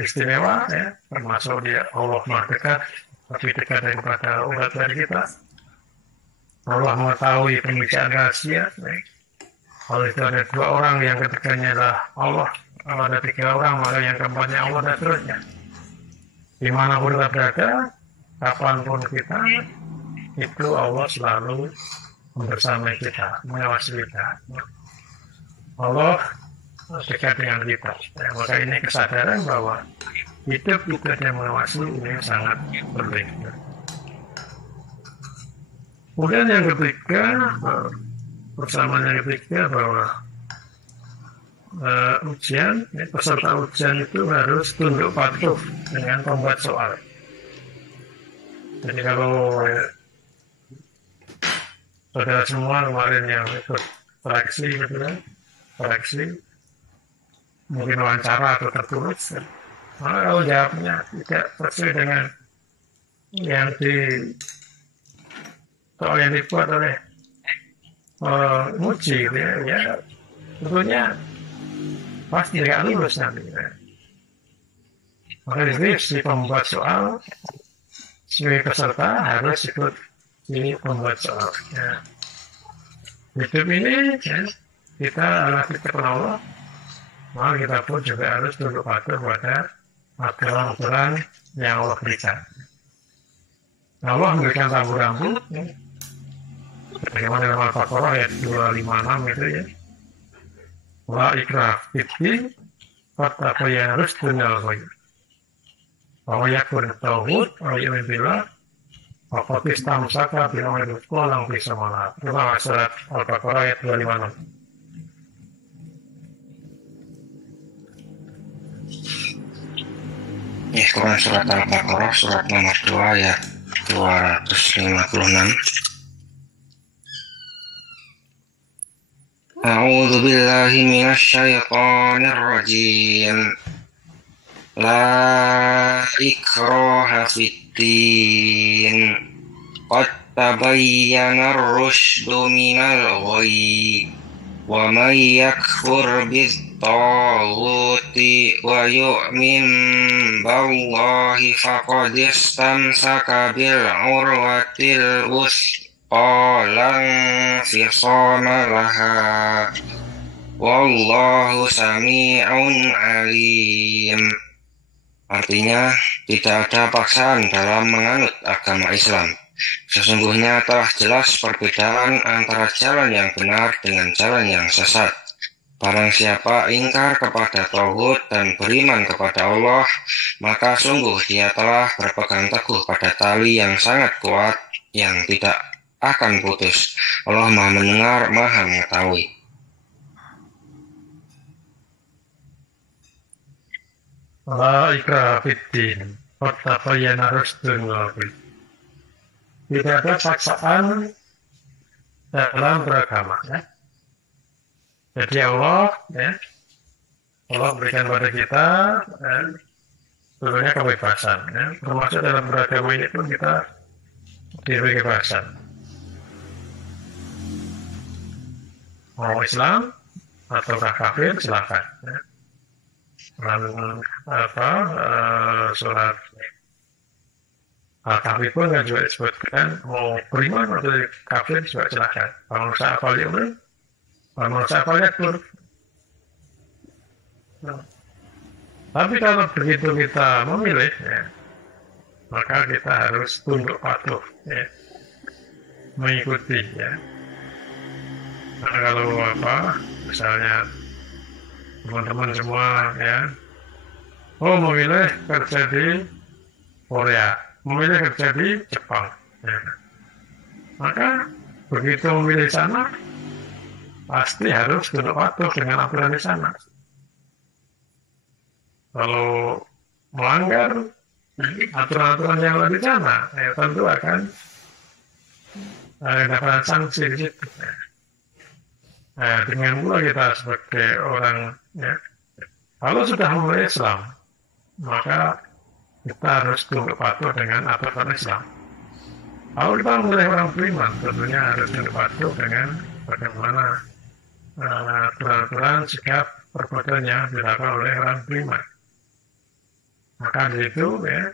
istimewa, ya, termasuk dia Allah Maha dekat, lebih dekat daripada urat dari kita. Allah mengetahui pembicaraan rahasia. Ya. Kalau itu ada dua orang yang ketiganya adalah Allah, kalau ada tiga orang maka yang keempatnya Allah dan seterusnya. Dimanapun kita berada, kapanpun kita, itu Allah selalu bersama kita, mengawasi kita. Allah dekat dengan kita. Ya, maka ini kesadaran bahwa hidup kita yang mengawasi ini sangat penting. Kemudian yang ketiga, persamaan yang ketiga bahwa ujian, peserta ujian itu harus tunduk patuh dengan pembuat soal. Jadi kalau saudara semua kemarin yang ikut seleksi gitu kan, seleksi mungkin wawancara atau tertulis, maka kalau jawabnya tidak sesuai dengan yang soal yang dibuat oleh muji, ya tentunya pasti nggak lulus nanti. Ya. Maka di sini si pembuat soal sebagai peserta harus ikut si pembuat soal. Ya. Hidup ini ya, kita adalah kita Allah, maka kita pun juga harus tunduk patuh pada aturan-aturan yang Allah berikan. Allah memberikan rambu-rambu, ya. Bagaimana dalam Al-Baqarah ayat 256 itu ya. La ikrah fiddin qad tabayyana rusydu minal ghayy. Wa may yakfur bittaghut wa yu'min billah faqad istamsaka bil urwatil wuthqa la infisama laha. Surah Al-Baqarah ayat 256. Quran surat Al-Baqarah surat nomor 2 ayat 256. A'udzu billahi minasyaitonir rajim. La ikraha fiddin. Qad tabayyana ar-rusydu minal ghayy. Wa may yakfur bit-taghuti wa yu'min billahi faqad istamsaka bil urwatil wuthqa lan fisama laha wallahu sami'un alim. Artinya, tidak ada paksaan dalam menganut agama Islam. Sesungguhnya telah jelas perbedaan antara jalan yang benar dengan jalan yang sesat. Barang siapa ingkar kepada tauhid dan beriman kepada Allah, maka sungguh dia telah berpegang teguh pada tali yang sangat kuat yang tidak akan putus. Allah Maha mendengar, Maha mengetahui. La ikraha fiddin qad tabayyana rusydu minal ghayy. Tidak ada paksaan dalam beragama. Ya. Jadi Allah, ya, Allah berikan pada kita sebenarnya kebebasan. Ya. Termasuk dalam beragama ini pun kita diberi kebebasan. Mau Islam ataukah kafir silakan. Ya. Dalam surat Al-Kahfi pun kan juga disebutkan mau beriman atau kafir juga silakan. Kalau saya apalagi tapi kalau begitu kita memilih, ya, maka kita harus tunduk patuh, ya, mengikuti. Ya. Nah, kalau misalnya teman-teman semua, ya, memilih kerja di Korea, memilih kerja di Jepang, ya. Maka begitu memilih sana, pasti harus tunduk patuh dengan aturan di sana. Kalau melanggar aturan-aturan yang ada di sana, ya tentu akan dapat sanksi di situ. Nah, dengan pula kita sebagai orang, ya, kalau sudah memulai Islam, maka kita harus tunduk patuh dengan aturan Islam. Kalau kita mulai orang beriman, tentunya harus tunduk patuh dengan bagaimana aturan-aturan sikap perbuatannya dilakukan oleh orang beriman. Maka di situ ya,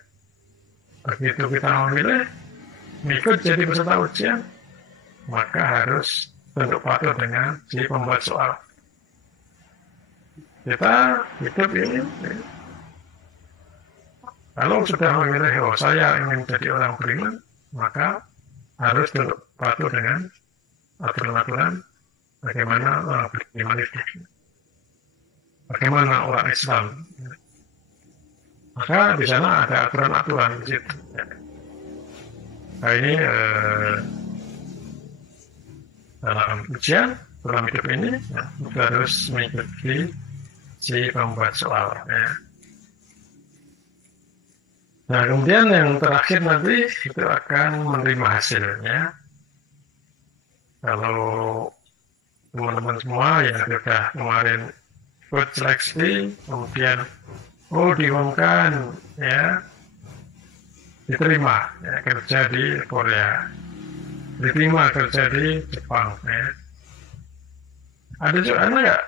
begitu kita memilih ikut jadi peserta ujian, maka harus tunduk patuh dengan si pembuat soal. Kita hidup ini, ya, kalau sudah memilih, oh saya ingin jadi orang beriman, maka harus tunduk patuh dengan aturan-aturan bagaimana orang beriman itu, bagaimana orang Islam. Maka di sana ada aturan-aturan di situ. Nah ini dalam ujian, dalam hidup ini, ya, kita harus mengikuti si pembuat soal. Ya. Nah kemudian yang terakhir nanti itu akan menerima hasilnya. Kalau teman-teman semua yang sudah kemarin ikut seleksi, kemudian diumumkan ya diterima ya, kerja di Korea, diterima kerja di Jepang. Ya. Ada juga nggak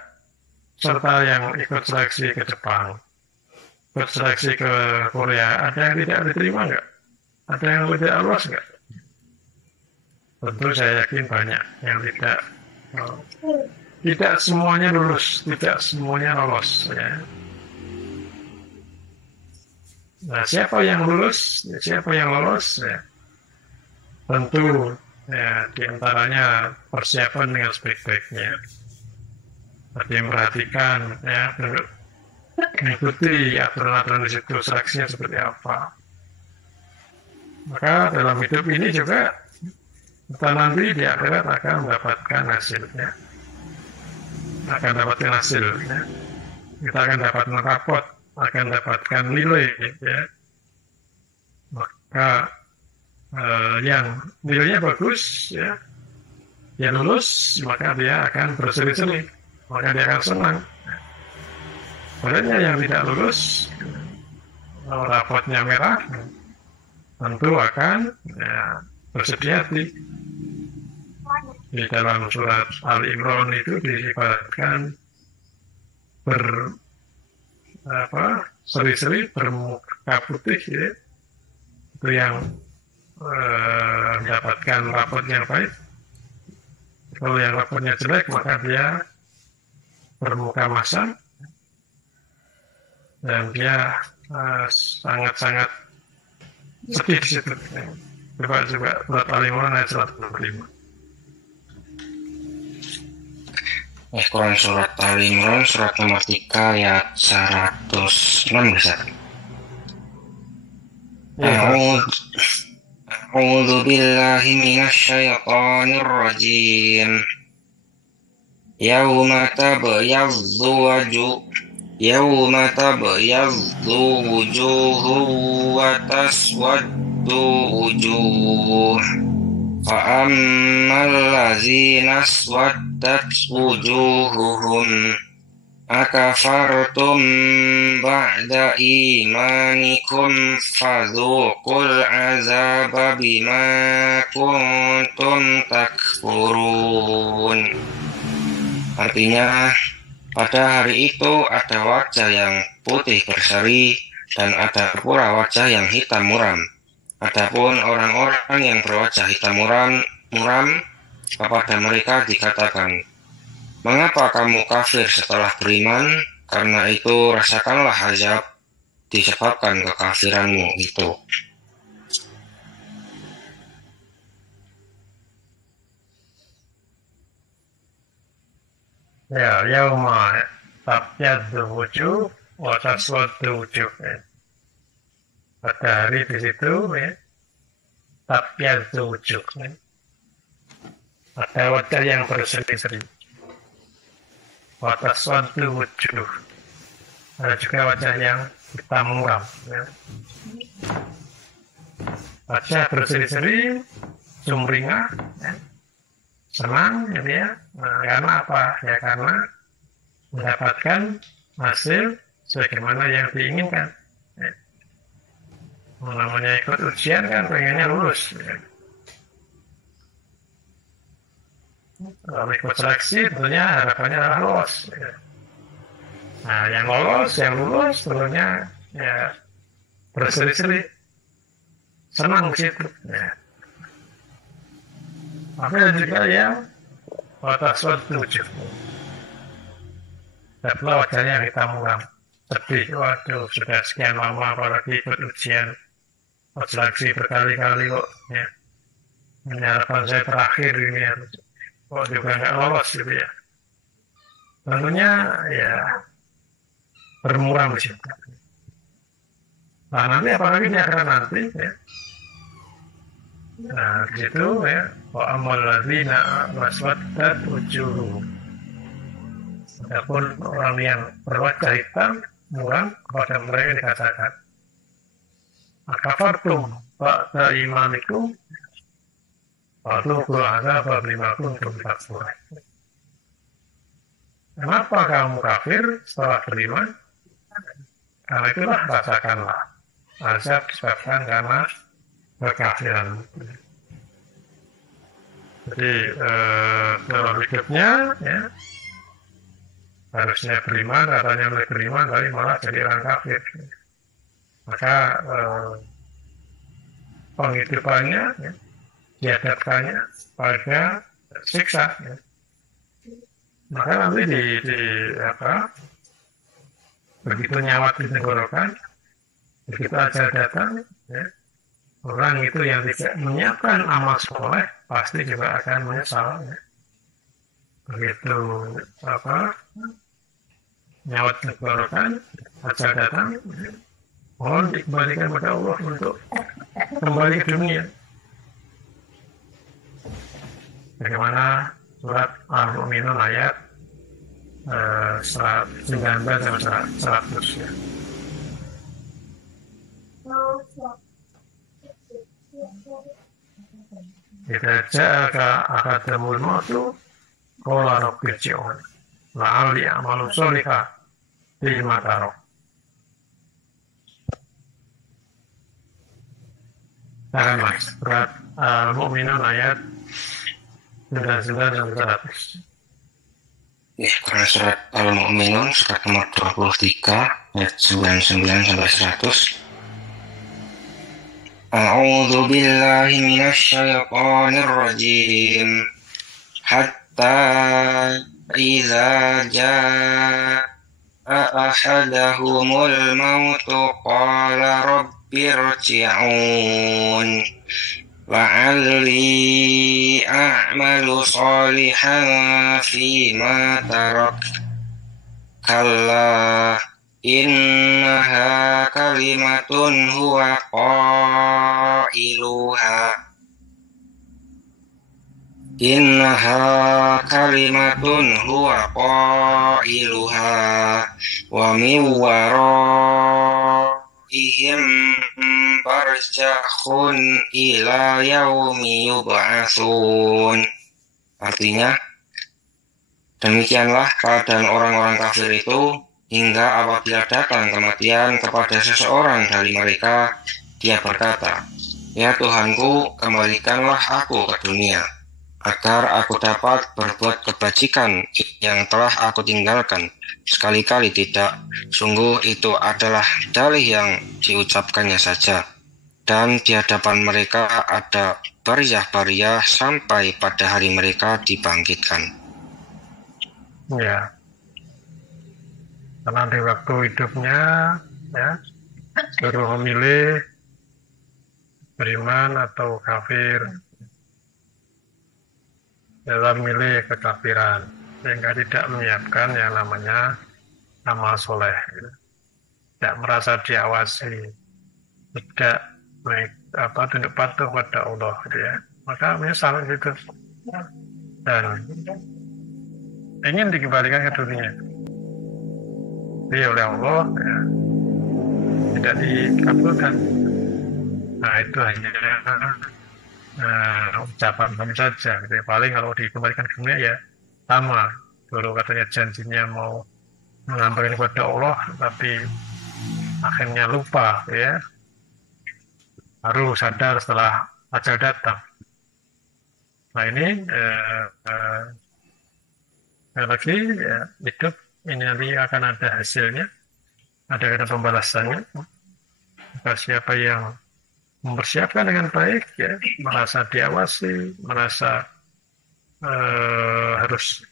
serta yang ikut seleksi ke Jepang, ikut seleksi ke Korea? Ada yang tidak diterima nggak? Ada yang tidak lolos nggak? Tentu saya yakin banyak yang tidak semuanya lulus, tidak semuanya lolos. Ya. Nah, siapa yang lulus, siapa yang lolos, ya, tentu ya, diantaranya persiapan dengan sebaik-baiknya. Tapi memperhatikan, ya, mengikuti aturan-aturan di situ, seleksinya seperti apa. Maka dalam hidup ini juga kita nanti di akhirat akan mendapatkan hasilnya, akan dapatkan hasilnya. Kita akan dapatkan rapot, akan dapatkan nilai, ya. Maka yang nilainya bagus, ya, dia lulus, maka dia akan berseri-seri, maka dia akan senang. Sebenarnya yang tidak lulus, rapotnya merah, tentu akan ya, bersedih hati. Di dalam surat Al-Imran itu disebutkan seri-seri bermuka putih, ya. Itu yang mendapatkan rapot yang baik. Kalau yang rapotnya jelek, maka dia bermuka masam dan dia sangat-sangat sedih di situ. Coba surat Al-Imran ayat 125. Quran surat Al-Imran surat nomor 3 ayat 106 bisa. A'udzu billahi minasyaitonir rajim. Yauma tabyaddu wujuhun wa taswaddu wujuh. فَأَمَّا الَّذِينَ اسْوَدَّتْ وُجُوهُهُمْ أَكَفَرْتُمْ بَعْدَ إِيمَانِكُمْ فَذُوقُوا الْعَذَابَ بِمَا كُنْتُمْ تَكْفُرُونَ. Artinya, pada hari itu ada wajah yang putih berseri dan ada pula wajah yang hitam muram. Adapun orang-orang yang berwajah hitam muram, kepada mereka dikatakan, mengapa kamu kafir setelah beriman? Karena itu rasakanlah azab disebabkan kekafiranmu itu. Ya, yauma tabyaddu wujuh wa taswaddu wujuh. Pada hari di situ, ya, tabyaddu wujuh. Ada wajah yang berseri-seri. Wa taswaddu wujuh. Ada juga wajah yang hitam muram. Ya. Wajah berseri-seri, sumringah, ya. Senang, gitu ya. Nah, karena apa? Ya karena mendapatkan hasil sebagaimana yang diinginkan. Ya. Namanya ikut ujian kan pengennya lulus. Ya. Kalau ikut seleksi tentunya harapannya adalah lolos. Ya. Nah, yang lulus tentunya ya berseri-seri, senang di situ. Ya. Ada juga yang batas setuju. Setelah wajahnya kita muram, sedih, waduh sudah sekian lama apalagi ikut ujian, seleksi berkali-kali kok ya. Menyatakan saya terakhir ini ya. Kok juga nggak lolos gitu ya. Tentunya ya bermuram di situ. Nah nanti apalagi di akhirat nanti ya. Nah di situ ya wa amal ladzina waswaddat wujuhum. Adapun orang yang berwajah hitam muram, kepada mereka dikatakan akafartum ba'da imanikum fadzuqul adzaba bima kuntum takfurun. Kenapa kamu kafir setelah beriman? Karena itulah rasakanlah azab disebabkan karena kekafiran. Jadi dalam hidupnya ya harusnya beriman, katanya mulai beriman, tapi malah jadi orang kafir. Maka penghidupannya ya, dihadapkannya pada siksa. Ya. Maka nanti begitu nyawa ditenggorokan, begitu aja datang, ya, orang itu yang tidak menyiapkan amal soleh pasti juga akan menyesal. Ya. Begitu nyawa ditenggorokan, aja datang, mohon dikembalikan kepada Allah untuk kembali ke dunia. Bagaimana surat Al-Mu'minun ayat 19 dan 100 ya. Kita ja'aka akadamul mautu qala rabbi irji'un la'alli a'malu sholihan fima tarak. Silakan Mas, surat Al-Mu'minun ayat 19 dan 100. Ya, karena surat Al-Mu'minun surat nomor 23 ayat 99 sampai 100. A'udzu billahi minasyaitonir rajim. Hatta idza jaa ahadahumul mautu qala rabbi irji'un la'alli a'malu sholihan fima tarak. Kalla innaha kalimatun huwa qailuha. Innaha kalimatun huwa qailuha wa min waraihim barzakhun ila yaumi yub'atsun. Artinya, demikianlah keadaan orang-orang kafir itu hingga apabila datang kematian kepada seseorang dari mereka, dia berkata, "Ya Tuhanku, kembalikanlah aku ke dunia, agar aku dapat berbuat kebajikan yang telah aku tinggalkan." Sekali-kali tidak, sungguh itu adalah dalih yang diucapkannya saja. Dan di hadapan mereka ada bariah-bariah sampai pada hari mereka dibangkitkan. Ya, karena di waktu hidupnya ya suruh memilih beriman atau kafir, dalam memilih kekafiran sehingga tidak menyiapkan yang namanya amal soleh, tidak merasa diawasi, tidak tunduk patuh pada Allah gitu ya, maka menyesal gitu dan ingin dikembalikan ke dunia. Tapi oleh Allah ya, tidak dikabulkan. Nah itu hanya ucapan saja gitu ya. Paling kalau dikembalikan ke dunia ya sama, dulu katanya janjinya mau mengampuni kepada Allah tapi akhirnya lupa ya, baru sadar setelah ajal datang. Nah ini lagi ya, hidup ini nanti akan ada hasilnya, ada pembalasannya. Maka siapa yang mempersiapkan dengan baik, ya, merasa diawasi, merasa harus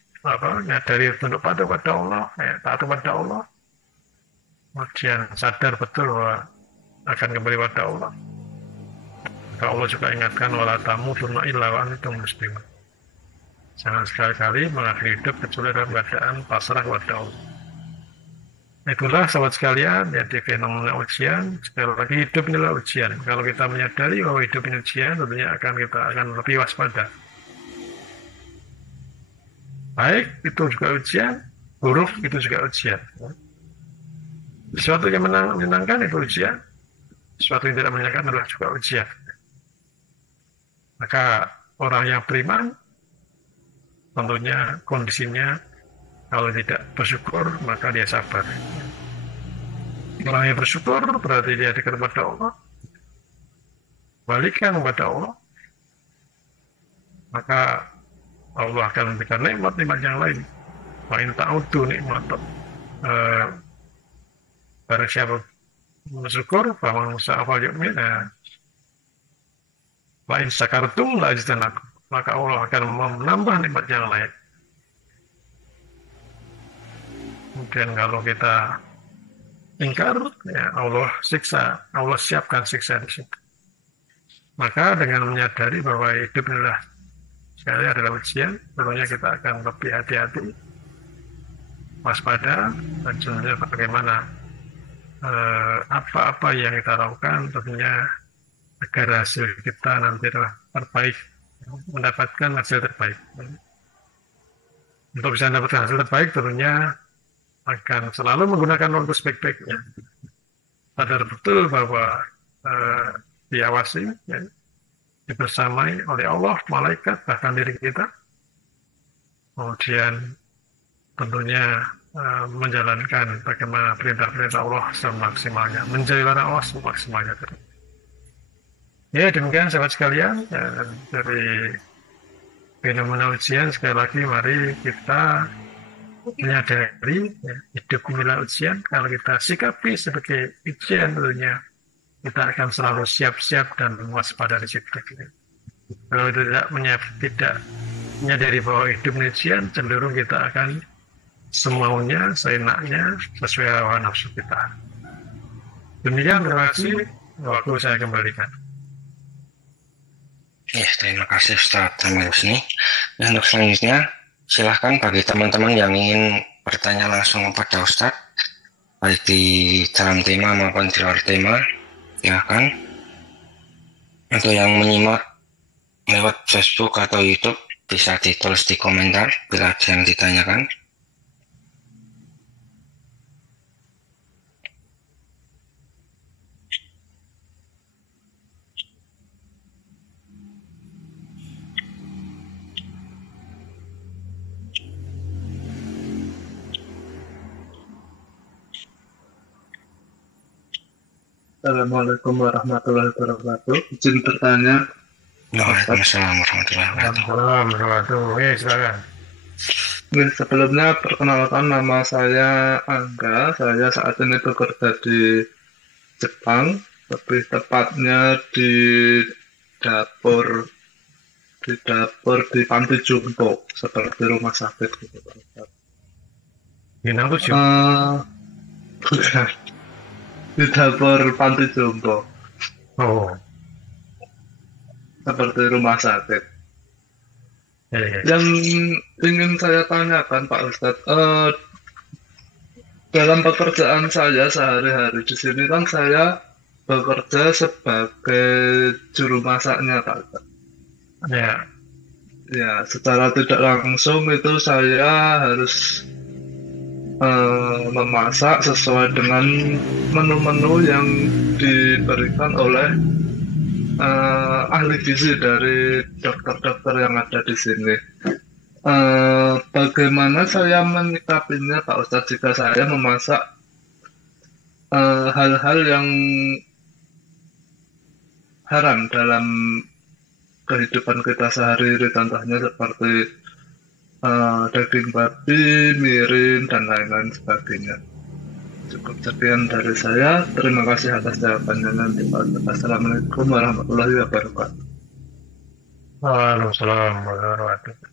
dari tunduk patuh pada Allah, ya, taat kepada Allah, kemudian sadar betul bahwa akan kembali pada Allah. Maka Allah juga ingatkan, wala tamutunna illa wa antum muslimun. Jangan sekali-kali mengakhiri hidup kecuali dalam keadaan pasrah kepada Allah. Itulah sahabat sekalian, ya, di fenomena ujian. Sekali lagi, hidup inilah ujian. Kalau kita menyadari bahwa hidup ini ujian, tentunya kita akan lebih waspada. Baik itu juga ujian, buruk itu juga ujian. Sesuatu yang menyenangkan itu ujian, sesuatu yang tidak menyenangkan adalah juga ujian. Maka orang yang beriman, tentunya kondisinya kalau tidak bersyukur maka dia sabar. Orang yang bersyukur berarti dia dekat kepada Allah, balikkan kepada Allah, maka Allah akan memberikan nikmat-nikmat yang lain. Wa in ta'uddu nikmat. Barang siapa bersyukur, faman sya'a falyu'min. Wa in syakartum la'azidannakum. Maka Allah akan menambah nikmat yang lain. Kemudian kalau kita ingkar, ya Allah siksa, Allah siapkan siksa di situ. Maka dengan menyadari bahwa hidup inilah sekali adalah ujian, tentunya kita akan lebih hati-hati, waspada, dan sebenarnya bagaimana apa-apa yang kita lakukan tentunya agar hasil kita nanti adalah terbaik, mendapatkan hasil terbaik. Untuk bisa mendapatkan hasil terbaik tentunya akan selalu menggunakan waktu sebaik-baiknya. Sadar betul bahwa diawasi, ya, dibersamai oleh Allah, malaikat, bahkan diri kita. Kemudian tentunya menjalankan bagaimana perintah-perintah Allah semaksimalnya, menjalankan Allah semaksimalnya. Ya, demikian sahabat sekalian, ya, dari fenomena ujian, sekali lagi mari kita menyadari, ya, hidup inilah ujian. Kalau kita sikapi sebagai ujian, tentunya kita akan selalu siap-siap dan waspada di situ. Kalau tidak menyadari bahwa hidup ini ujian, cenderung kita akan semaunya, seenaknya, sesuai hawa nafsu kita. Demikian, terima kasih. Waktu saya kembalikan. Ya, terima kasih Ustaz Tamil-Husni. Dan untuk selanjutnya, silahkan bagi teman-teman yang ingin bertanya langsung kepada Ustaz, baik di dalam tema maupun di luar tema, silahkan. Untuk yang menyimak lewat Facebook atau YouTube, bisa ditulis di komentar bila ada yang ditanyakan. Assalamualaikum warahmatullahi wabarakatuh. Izin bertanya. Waalaikumsalam warahmatullahi wabarakatuh. Waalaikumsalam. Silakan. Sebelumnya perkenalkan, nama saya Angga. Saya saat ini bekerja di Jepang, lebih tepatnya di dapur di panti jompo seperti rumah sakit gitu. Bintang 7. Bukan. Di dapur panti jompo Oh, seperti rumah sakit. ya. Yang ingin saya tanyakan Pak Ustadz, dalam pekerjaan saya sehari-hari di sini kan saya bekerja sebagai juru masaknya Pak Ustadz. Ya. Ya, secara tidak langsung itu saya harus memasak sesuai dengan menu-menu yang diberikan oleh ahli gizi dari dokter-dokter yang ada di sini. Bagaimana saya menyikapinya Pak Ustadz jika saya memasak hal-hal yang haram dalam kehidupan kita sehari-hari, contohnya seperti daging babi, mirin, dan lain-lain sebagainya. Cukup sekian dari saya. Terima kasih atas jawabannya nanti, Pak. Assalamualaikum warahmatullahi wabarakatuh. Waalaikumsalam warahmatullahi wabarakatuh.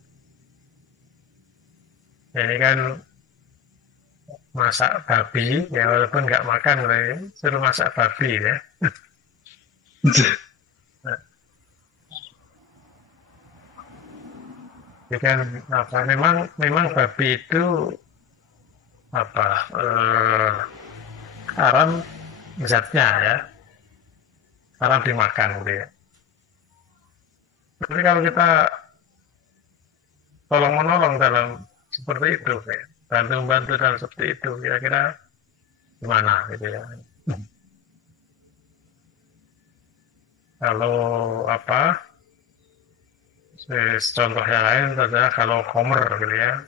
Ini kan masak babi, ya walaupun nggak makan, suruh masak babi ya. Jadi kan memang babi itu haram zatnya ya, haram dimakan gitu ya. Tapi kalau kita tolong menolong dalam seperti itu, ya, bantu-bantu dalam seperti itu, kira-kira gimana gitu ya? Kalau contoh yang lain adalah kalau khomer gitu ya.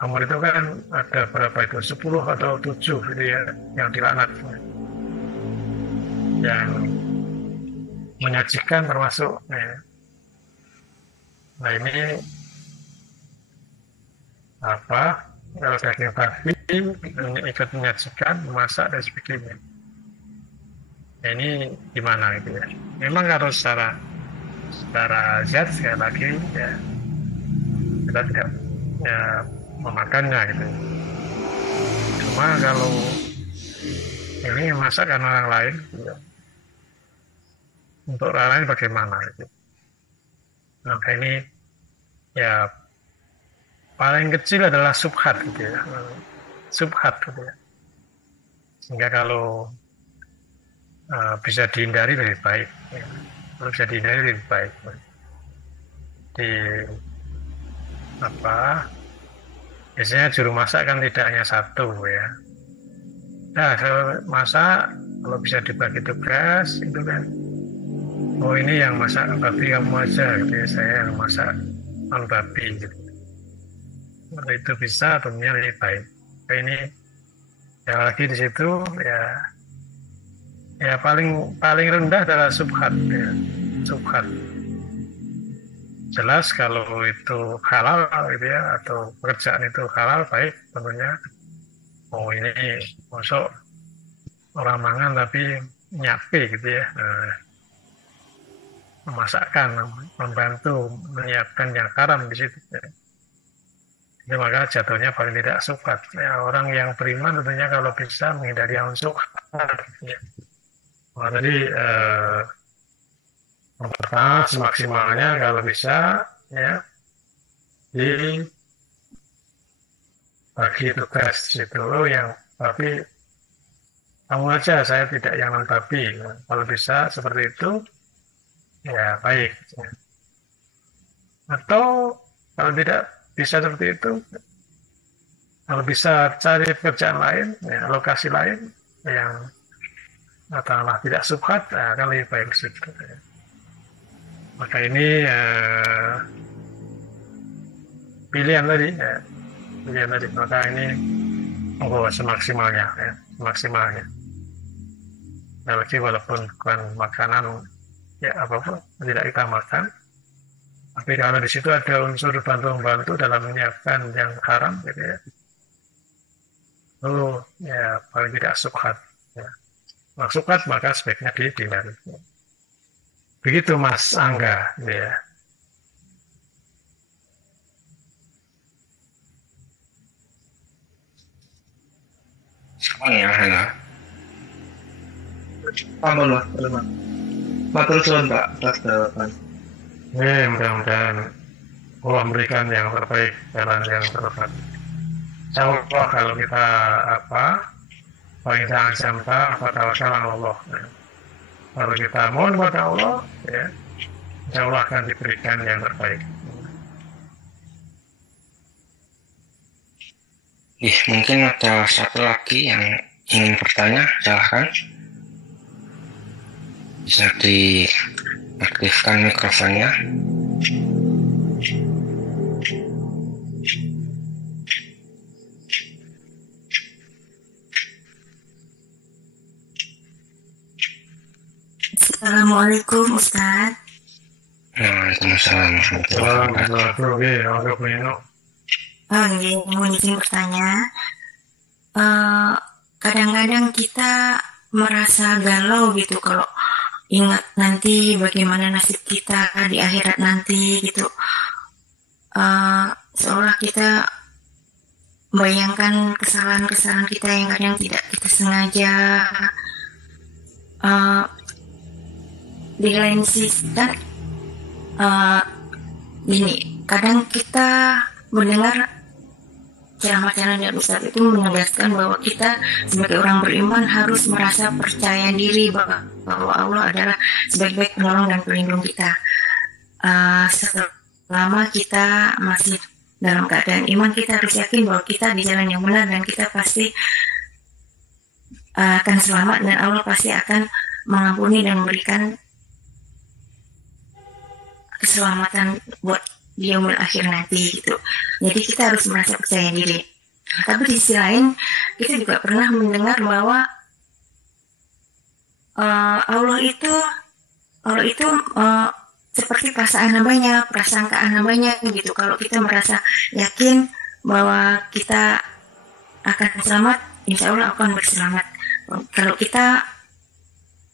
Khomer itu kan ada berapa itu? 10 atau 7 gitu ya, yang dilaknat. Yang menyajikan termasuk ya. Nah ini kalau daging babi ikut menyajikan, memasak dan sebagainya. Nah, ini gimana gitu ya? Memang harus secara zat sekali lagi ya kita tidak ya, memakannya gitu. Cuma kalau ini masakan orang lain ya, untuk orang lain bagaimana gitu. Nah ini ya paling kecil adalah subhat gitu ya, subhat gitu ya. Sehingga kalau bisa dihindari lebih baik ya. Kalau bisa dihindari lebih baik di biasanya juru masak kan tidak hanya satu ya. Nah kalau masak kalau bisa dibagi tugas itu kan, oh ini yang masak babi kamu aja gitu ya, saya yang masak non babi gitu. Kalau itu bisa tentunya lebih baik. Tapi ini yang lagi di situ ya paling rendah adalah subhat ya. Subhat jelas kalau itu halal gitu ya, atau pekerjaan itu halal baik tentunya. Oh ini masuk orang mangan tapi nyape gitu ya, memasakkan, membantu menyiapkan yang haram di situ ya. Jadi maka jatuhnya paling tidak subhat ya. Orang yang beriman tentunya kalau bisa menghindari yang subhat ya. Nah, tadi pertama semaksimalnya kalau bisa ya bagi tugas itu yang tapi kamu aja, saya tidak yang non babi. Kalau bisa seperti itu ya baik ya. Atau kalau tidak bisa seperti itu, kalau bisa cari pekerjaan lain ya, lokasi lain yang katakanlah tidak subhat, akan lebih baik situ. Maka ini pilihan tadi. Maka ini semaksimalnya ya, semaksimalnya. Nah, lagi walaupun bukan makanan ya apapun tidak kita makan, tapi kalau di situ ada unsur bantu-bantu dalam menyiapkan yang haram, gitu ya. Lalu ya paling tidak subhat. Ya. Subhat maka sebaiknya dihindari. Begitu Mas Angga, ya. Ya. Alhamdulillah, terima. Matur suwun Pak atas jawaban. Mudah-mudahan Allah memberikan yang terbaik, jalan yang terbaik. Insya Allah kalau kita paling jangan sampai tawakal Allah. Kalau kita mohon kepada Allah, ya, insya Allah akan diberikan yang terbaik. Mungkin ada satu lagi yang ingin bertanya, silahkan. Bisa diaktifkan mikrofonnya. Assalamualaikum Ustaz. Waalaikumsalam warahmatullahi Salam, wabarakatuh. oke, oke, Nino. Oh, iya, mau izin bertanya. Kadang-kadang kita merasa galau gitu kalau ingat nanti bagaimana nasib kita di akhirat nanti gitu. Seolah kita bayangkan kesalahan-kesalahan kita yang kadang tidak kita sengaja. Di lain sisi kan gini, kadang kita mendengar ceramah-ceramah dari Ustadz itu menegaskan bahwa kita sebagai orang beriman harus merasa percaya diri bahwa Allah adalah sebaik-baik penolong dan pelindung kita. Selama kita masih dalam keadaan iman, kita harus yakin bahwa kita di jalan yang benar dan kita pasti akan selamat dan Allah pasti akan mengampuni dan memberikan keselamatan buat di yaumul akhir nanti gitu. Jadi kita harus merasa percaya diri. Tapi di sisi lain kita juga pernah mendengar bahwa Allah itu seperti perasaan hambanya, prasangkaan hambanya gitu. Kalau kita merasa yakin bahwa kita akan selamat, insya Allah akan berselamat. Kalau kita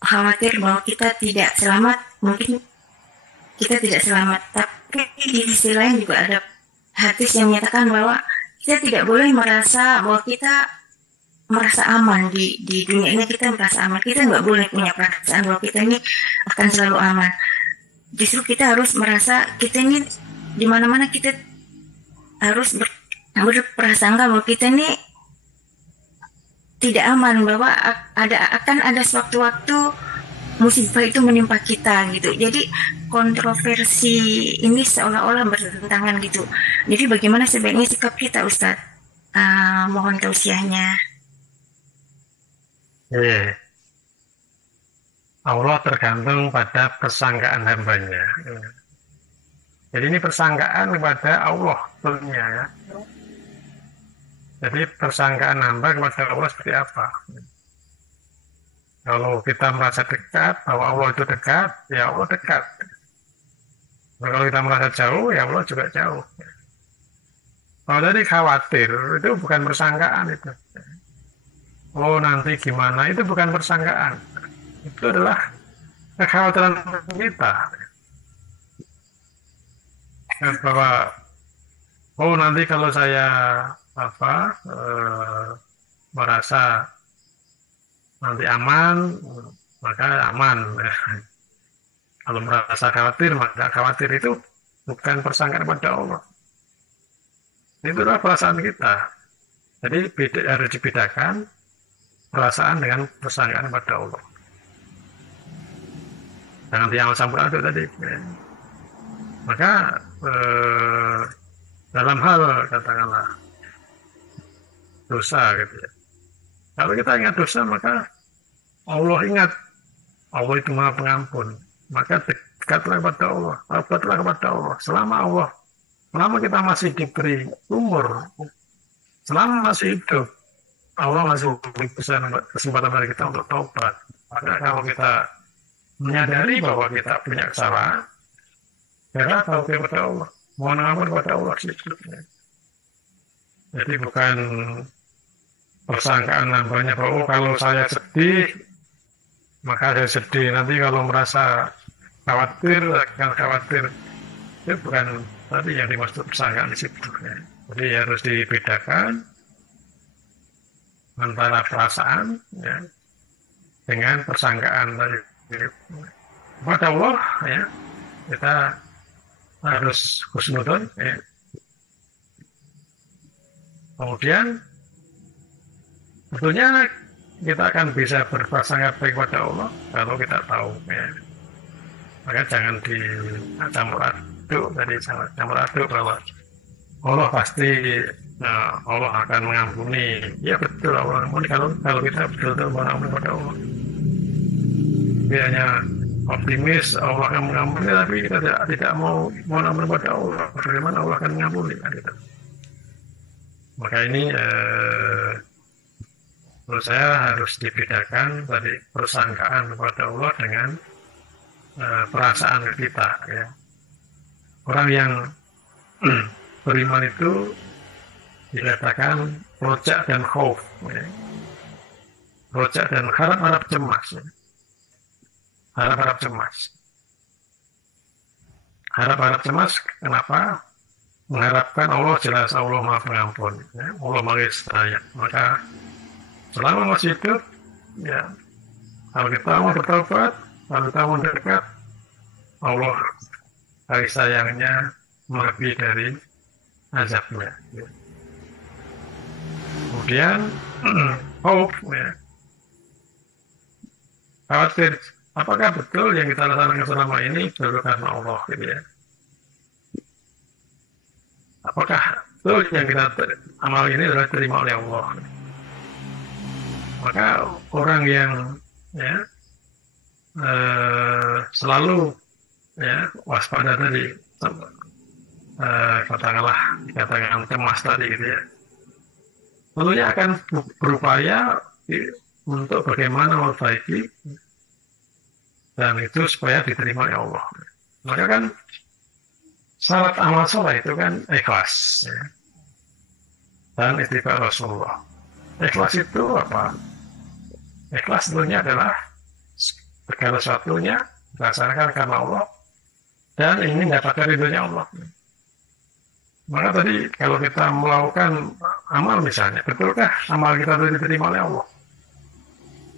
khawatir bahwa kita tidak selamat, mungkin kita tidak selamat. Tapi di sisi lain juga ada hadis yang menyatakan bahwa kita tidak boleh merasa bahwa kita merasa aman di dunia ini. Kita merasa aman, kita nggak boleh punya perasaan bahwa kita ini akan selalu aman. Justru kita harus merasa kita ini di mana-mana kita harus berprasangka bahwa kita ini tidak aman, bahwa akan ada sewaktu-waktu musibah itu menimpa kita gitu. Jadi kontroversi ini seolah-olah bertentangan gitu. Jadi bagaimana sebaiknya sikap kita, Ustadz? Mohon tausiahnya. Allah tergantung pada persangkaan hambanya. Jadi ini persangkaan kepada Allah tentunya ya. Jadi persangkaan hamba kepada Allah seperti apa? Kalau kita merasa dekat, bahwa Allah itu dekat, ya Allah dekat. Nah, kalau kita merasa jauh, ya Allah juga jauh. Kalau tadi khawatir, itu bukan persangkaan itu. Oh nanti gimana, itu bukan persangkaan. Itu adalah kekhawatiran kita. Bahwa, oh nanti kalau saya merasa nanti aman, maka aman. Kalau merasa khawatir, maka khawatir itu bukan persangkaan pada Allah. Itu adalah perasaan kita. Jadi harus dibedakan perasaan dengan persangkaan pada Allah. Jangan yang campur aduk tadi. Maka dalam hal katakanlah dosa gitu ya. Kalau kita ingat dosa, maka Allah ingat. Allah itu Maha Pengampun. Maka dekatlah kepada Allah, taubatlah kepada Allah. Selama kita masih diberi umur, selama masih hidup, Allah masih memberi kesempatan bagi kita untuk taubat. Maka kalau kita menyadari bahwa kita punya kesalahan, ya taubat kepada Allah, mohon ampun kepada Allah. Jadi bukan persangkaan hambanya bahwa kalau saya sedih, maka saya sedih. Nanti kalau merasa khawatir, akan khawatir. Itu bukan tadi yang dimaksud persangkaan di situ. Jadi harus dibedakan antara perasaan ya, dengan persangkaan tadi. Kepada Allah ya, kita harus husnudon ya. Kemudian tentunya kita akan bisa berprasangka baik kepada Allah kalau kita tahu ya. Maka jangan dicampur aduk, dari campur aduk bahwa Allah pasti Allah akan mengampuni. Ya betul, Allah mengampuni kalau kita betul-betul mengampuni kepada Allah. Dia hanya optimis Allah akan mengampuni, tapi kita tidak mau mengampuni kepada Allah. Bagaimana Allah akan mengampuni kan gitu. Maka ini menurut saya harus dibedakan tadi persangkaan kepada Allah dengan perasaan kita ya. orang yang beriman itu dikatakan rojak dan khauf, ya. Rojak dan harap-harap cemas, ya. Harap-harap cemas. Harap-harap cemas, kenapa? Mengharapkan Allah, jelas Allah Maha Pengampun, ya. Allah Maha Sayang. Maka selama masih hidup, ya, kalau kita mau bertobat, kalau kita mau dekat, Allah kasih sayangnya melebihi dari azabnya. Ya. Kemudian hope, ya. Khawatir, apakah betul yang kita lakukan selama ini betul karena Allah, gitu ya? Apakah betul yang kita amal ini adalah terima oleh Allah? Maka orang yang ya selalu ya waspada tadi, katakanlah cemas tadi, gitu ya, tentunya akan berupaya untuk bagaimana memperbaiki dan itu supaya diterima oleh Allah. Maka kan syarat amal soleh itu kan ikhlas, ya. Dan ittiba Rasulullah. Ikhlas itu apa? Ikhlas tentunya adalah segala sesuatunya dilaksanakan karena Allah dan ingin mendapatkan ridhonya Allah. Maka tadi kalau kita melakukan amal misalnya, betulkah amal kita itu diterima oleh Allah?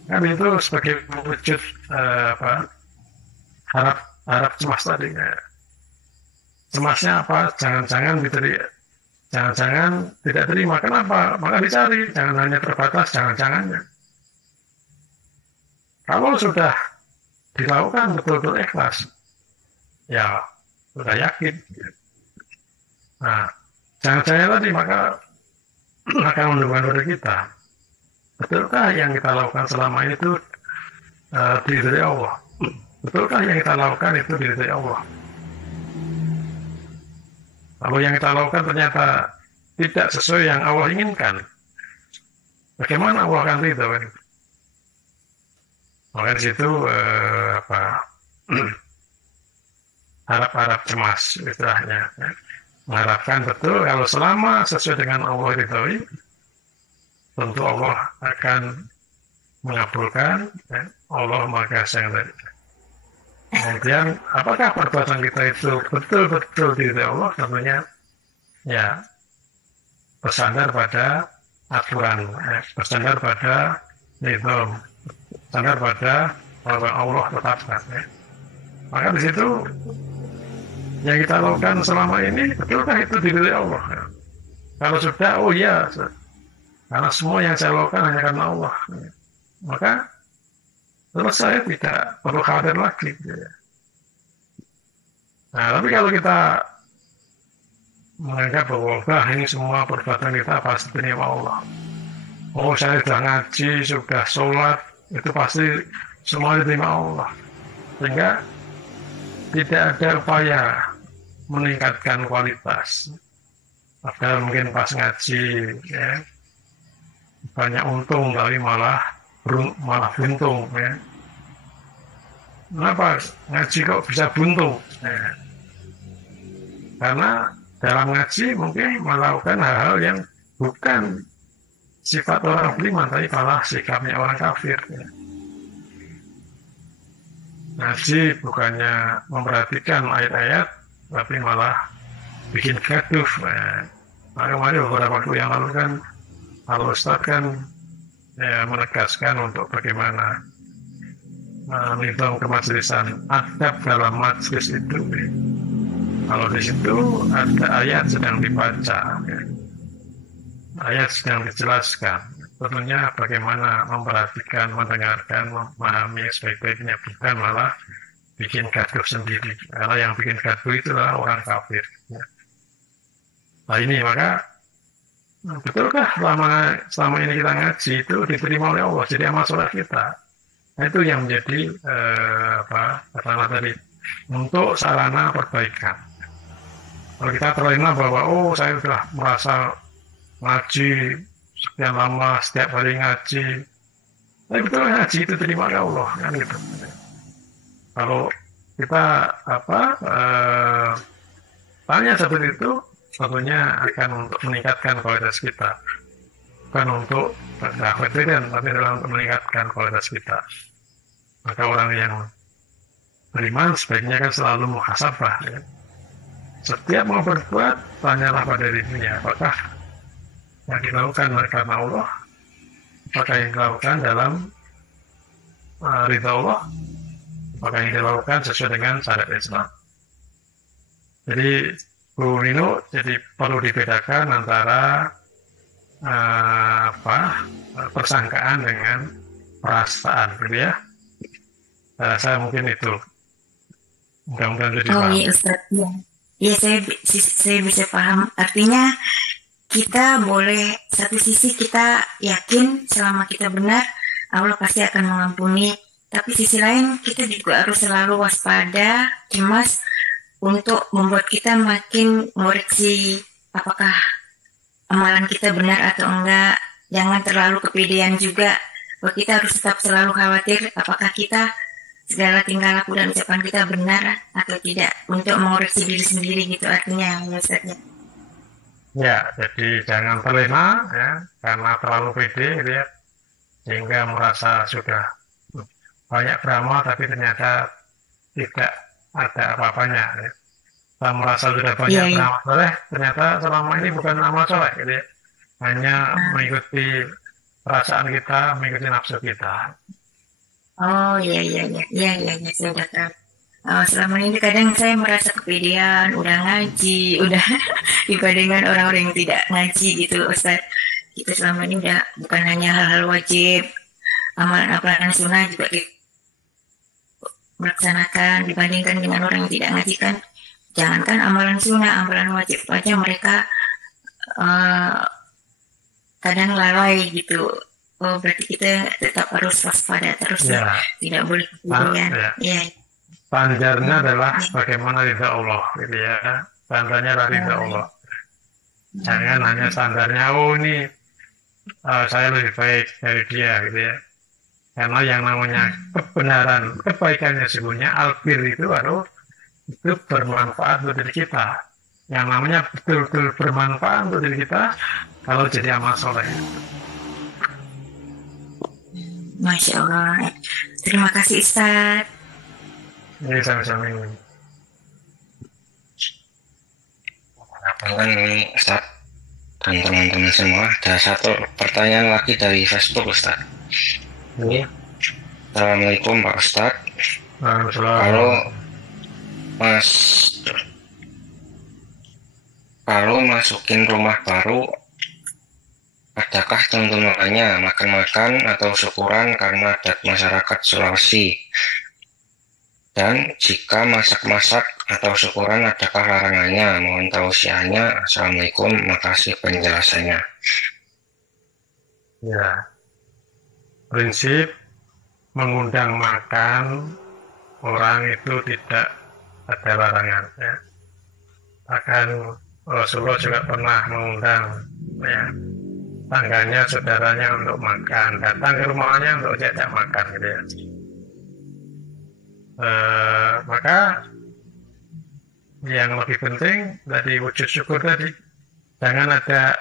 Kan itu sebagai wujud harap cemas tadi. Ya. Cemasnya apa? Jangan-jangan tidak terima. Kenapa? Maka dicari. Jangan hanya terbatas, jangan-jangannya. Kalau sudah dilakukan betul-betul ikhlas, ya sudah yakin. Nah, jangan-jangan tadi maka akan menentukan diri kita. Betulkah yang kita lakukan selama ini itu diridhoi Allah? Betulkah yang kita lakukan itu diridhoi Allah? Kalau yang kita lakukan ternyata tidak sesuai yang Allah inginkan, bagaimana Allah akan ridho? Maka di situ harap-harap cemas istilahnya, ya. Mengharapkan betul kalau selama sesuai dengan Allah ridhoi, tentu Allah akan mengabulkan, ya. Allah Maha Sayang tadi. Kemudian apakah perbuatan kita itu betul-betul diridhoi Allah? Tentunya ya bersandar pada aturan, bersandar pada nizam, bersandar pada bahwa Allah tetapkan. Ya. Maka di situ yang kita lakukan selama ini betulkah itu diridhoi Allah? Ya. Kalau sudah, oh ya, karena semua yang saya lakukan hanya karena Allah. Ya. Maka terus saya tidak perlu khawatir lagi. Ya. Nah, tapi kalau kita menganggap bahwa ini semua perbuatan kita pasti diterima Allah. Oh, saya sudah ngaji, sudah sholat, itu pasti semua diterima Allah. Sehingga tidak ada upaya meningkatkan kualitas. Padahal mungkin pas ngaji, ya, banyak untung, tapi malah buntung, ya. Kenapa ngaji kok bisa buntung? Ya. Karena dalam ngaji mungkin melakukan hal-hal yang bukan sifat orang beriman, tapi malah sikapnya orang kafir. Ya. Ngaji bukannya memperhatikan ayat-ayat, tapi malah bikin gaduh. Ya. Kemarin beberapa waktu yang lalu kan Al-Ustaz kan ya, menegaskan untuk bagaimana menhitung kemajelisan, adab dalam majelis itu. Kalau di situ ada ayat sedang dibaca, ya. Ayat sedang dijelaskan. Tentunya bagaimana memperhatikan, mendengarkan, memahami sebaik-baiknya, bukan malah bikin gaduh sendiri. Karena yang bikin gaduh itu adalah orang kafir. Ya. Nah ini maka betulkah selama ini kita ngaji itu diterima oleh Allah? Jadi amal sholat kita. Nah, itu yang menjadi katakanlah tadi untuk sarana perbaikan. Kalau kita terlena bahwa saya sudah merasa ngaji sekian lama, setiap hari ngaji, tapi betul ngaji itu terima oleh Allah, kan gitu. Kalau kita tanya seperti itu tentunya akan untuk meningkatkan kualitas kita, bukan untuk kekhawatiran, tapi dalam untuk meningkatkan kualitas kita. Maka orang yang beriman sebaiknya kan selalu muhasabah, ya. Setiap mau berbuat, tanyalah pada dirinya, apakah yang dilakukan karena Allah, apakah yang dilakukan dalam ridha Allah, apakah yang dilakukan sesuai dengan syariat Islam. Jadi Bu Nino, jadi perlu dibedakan antara persangkaan dengan perasaan, gitu ya. Saya mungkin itu. Mudah-mudahan jadi Oh paham. iya Ustaz, ya. Ya saya bisa paham. Artinya kita boleh satu sisi kita yakin selama kita benar Allah pasti akan mengampuni. Tapi sisi lain kita juga harus selalu waspada, cemas untuk membuat kita makin mengoreksi apakah amalan kita benar atau enggak. Jangan terlalu kepedean juga. Bahwa kita harus tetap selalu khawatir apakah kita segala tingkah laku dan ucapan kita benar atau tidak untuk mengoreksi diri sendiri gitu artinya maksudnya. Ya, jadi jangan terlena ya, karena terlalu pede gitu ya, sehingga merasa sudah banyak beramal tapi ternyata tidak ada apa-apanya. Ya. Kita merasa sudah banyak beramal soleh, ternyata selama ini bukan amal soleh gitu ya. Hanya mengikuti perasaan kita, mengikuti nafsu kita. Oh iya saya udah tahu. Selama ini kadang saya merasa kepedean, udah ngaji, udah dibandingkan orang-orang yang tidak ngaji gitu Ustaz. Kita selama ini udah bukan hanya hal-hal wajib, amalan-amalan sunnah juga kita melaksanakan dibandingkan dengan orang yang tidak ngaji kan. Jangankan amalan sunnah, amalan wajib aja mereka kadang lalai gitu. Oh berarti kita tetap harus waspada terus ya. Tidak boleh kemudian. Ya. Standarnya adalah bagaimana ridha Allah, gitu ya. Standarnya adalah ridha Allah. Jangan hanya standarnya, oh ini saya lebih baik dari dia, gitu ya. Karena yang namanya kebenaran, kebaikannya sesungguhnya albir itu bermanfaat untuk diri kita. Yang namanya betul-betul bermanfaat untuk diri kita kalau jadi amal soleh. Masya Allah. Terima kasih Ustaz. Ini sama-sama ini. Ini Ustaz dan teman-teman semua, ada satu pertanyaan lagi dari Facebook Ustaz. Ini. Assalamualaikum Pak Ustaz. Kalau masukin rumah baru, adakah tuntunannya makan-makan atau syukuran karena adat masyarakat Sulawesi? Dan jika masak-masak atau syukuran adakah larangannya? Mohon tausiahnya. Assalamualaikum, makasih penjelasannya. Ya, prinsip mengundang makan orang itu tidak ada larangan. Ya. Bahkan Rasulullah juga pernah mengundang ya, tangganya, saudaranya untuk makan, datang ke rumahnya untuk diajak makan gitu ya. Maka yang lebih penting tadi wujud syukur tadi, jangan ada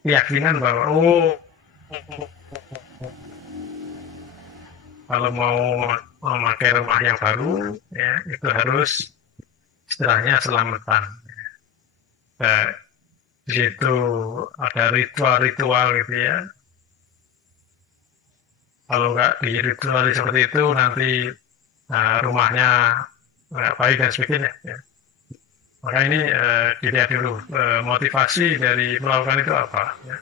keyakinan bahwa kalau mau memakai rumah yang baru ya itu harus istilahnya selamatan. Di situ ada ritual-ritual gitu ya. Kalau nggak di ritual seperti itu nanti rumahnya nggak baik dan sebagainya. Ya. Maka ini dilihat dulu motivasi dari melakukan itu apa. Ya.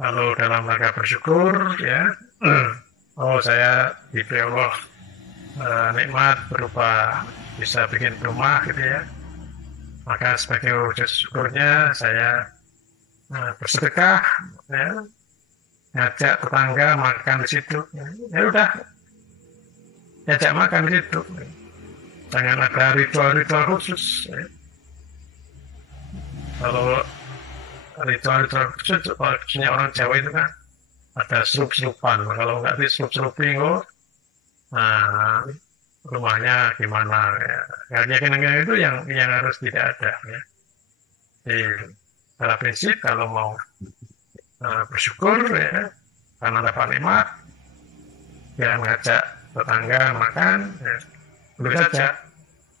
Kalau dalam rangka bersyukur, ya, saya diberi Allah nikmat berupa bisa bikin rumah gitu ya. Maka sebagai wujud syukurnya saya bersedekah, ya. Ngajak tetangga makan di situ, ya udah, ngajak makan di situ. Jangan ada ritual-ritual khusus. Ya. Kalau ritual-ritual khusus, khususnya orang Jawa itu kan ada serup-serupan. Kalau nggak diserup-serupin, rumahnya gimana ya. Keyakinan itu yang harus tidak ada ya. Jadi pada prinsip kalau mau bersyukur ya karena dapat nikmat, ya mengajak tetangga makan ya, boleh saja,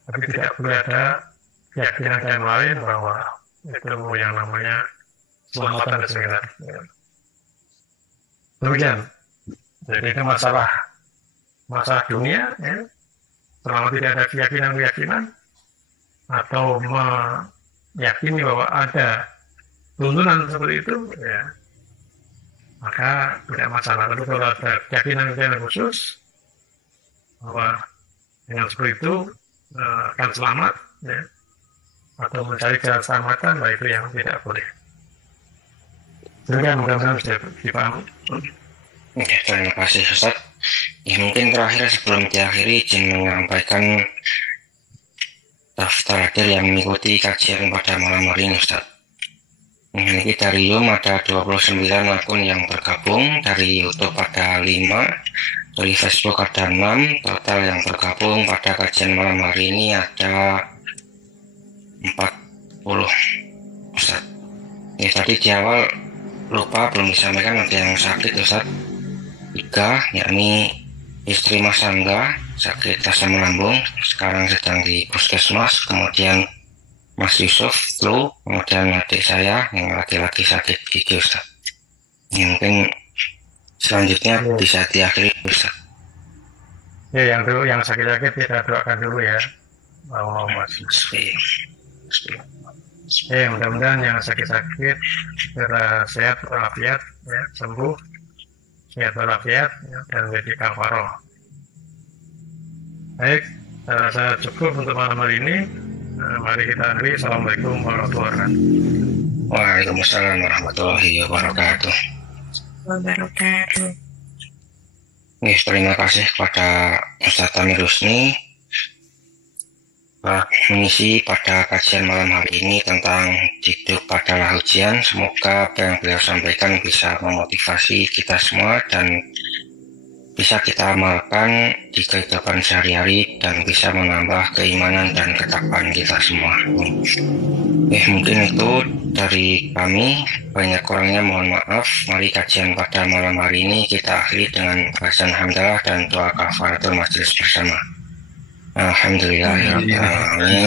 tapi tidak boleh ada keyakinan yang lain bahwa itu yang namanya selamatan dan sebagainya. Ya. Demikian. Jadi itu masalah dunia ya. Selama tidak ada keyakinan atau meyakini bahwa ada tuntunan seperti itu ya, maka tidak masalah. Tapi kalau ada keyakinan khusus bahwa dengan seperti itu akan selamat ya, atau mencari keselamatan, baik itu yang tidak boleh. Demikian mudah-mudahan bisa dipahami. Oke, terima kasih Ustaz. Ya, mungkin terakhir sebelum diakhiri izin menyampaikan daftar hadir yang mengikuti kajian pada malam hari ini Ustaz. Ini dari Zoom ada 29 akun yang bergabung, dari YouTube ada 5, dari Facebook ada 6, total yang bergabung pada kajian malam hari ini ada 40 Ustaz. Ya, tadi di awal lupa belum disampaikan ada yang sakit Ustaz, 3, yakni istri Mas Angga sakit asam lambung, sekarang sedang di puskesmas. Kemudian Mas Yusuf flu, kemudian adik saya yang laki-laki sakit gigi Ustaz. Ya, mungkin selanjutnya bisa diakhiri Ustaz. Ya, yang sakit-sakit kita doakan dulu ya, bahwa Mas Yusuf. Mudah-mudahan yang sakit-sakit segera sehat walafiat ya, sembuh sehat walafiat ya, dan menjadi kafaroh. Baik, saya rasa cukup untuk malam hari ini. Mari kita akhiri. Assalamualaikum warahmatullahi wabarakatuh. Waalaikumsalam warahmatullahi wabarakatuh. Terima kasih kepada Ustaz Tamir Husni mengisi pada kajian malam hari ini tentang hidup adalah ujian. Semoga apa yang beliau sampaikan bisa memotivasi kita semua dan bisa kita amalkan di kehidupan sehari-hari dan bisa menambah keimanan dan ketakwaan kita semua. Mungkin itu dari kami, banyak kurangnya mohon maaf. Mari kajian pada malam hari ini kita akhiri dengan bacaan hamdalah dan doa kafaratul majelis bersama. Alhamdulillahirabbil alamin.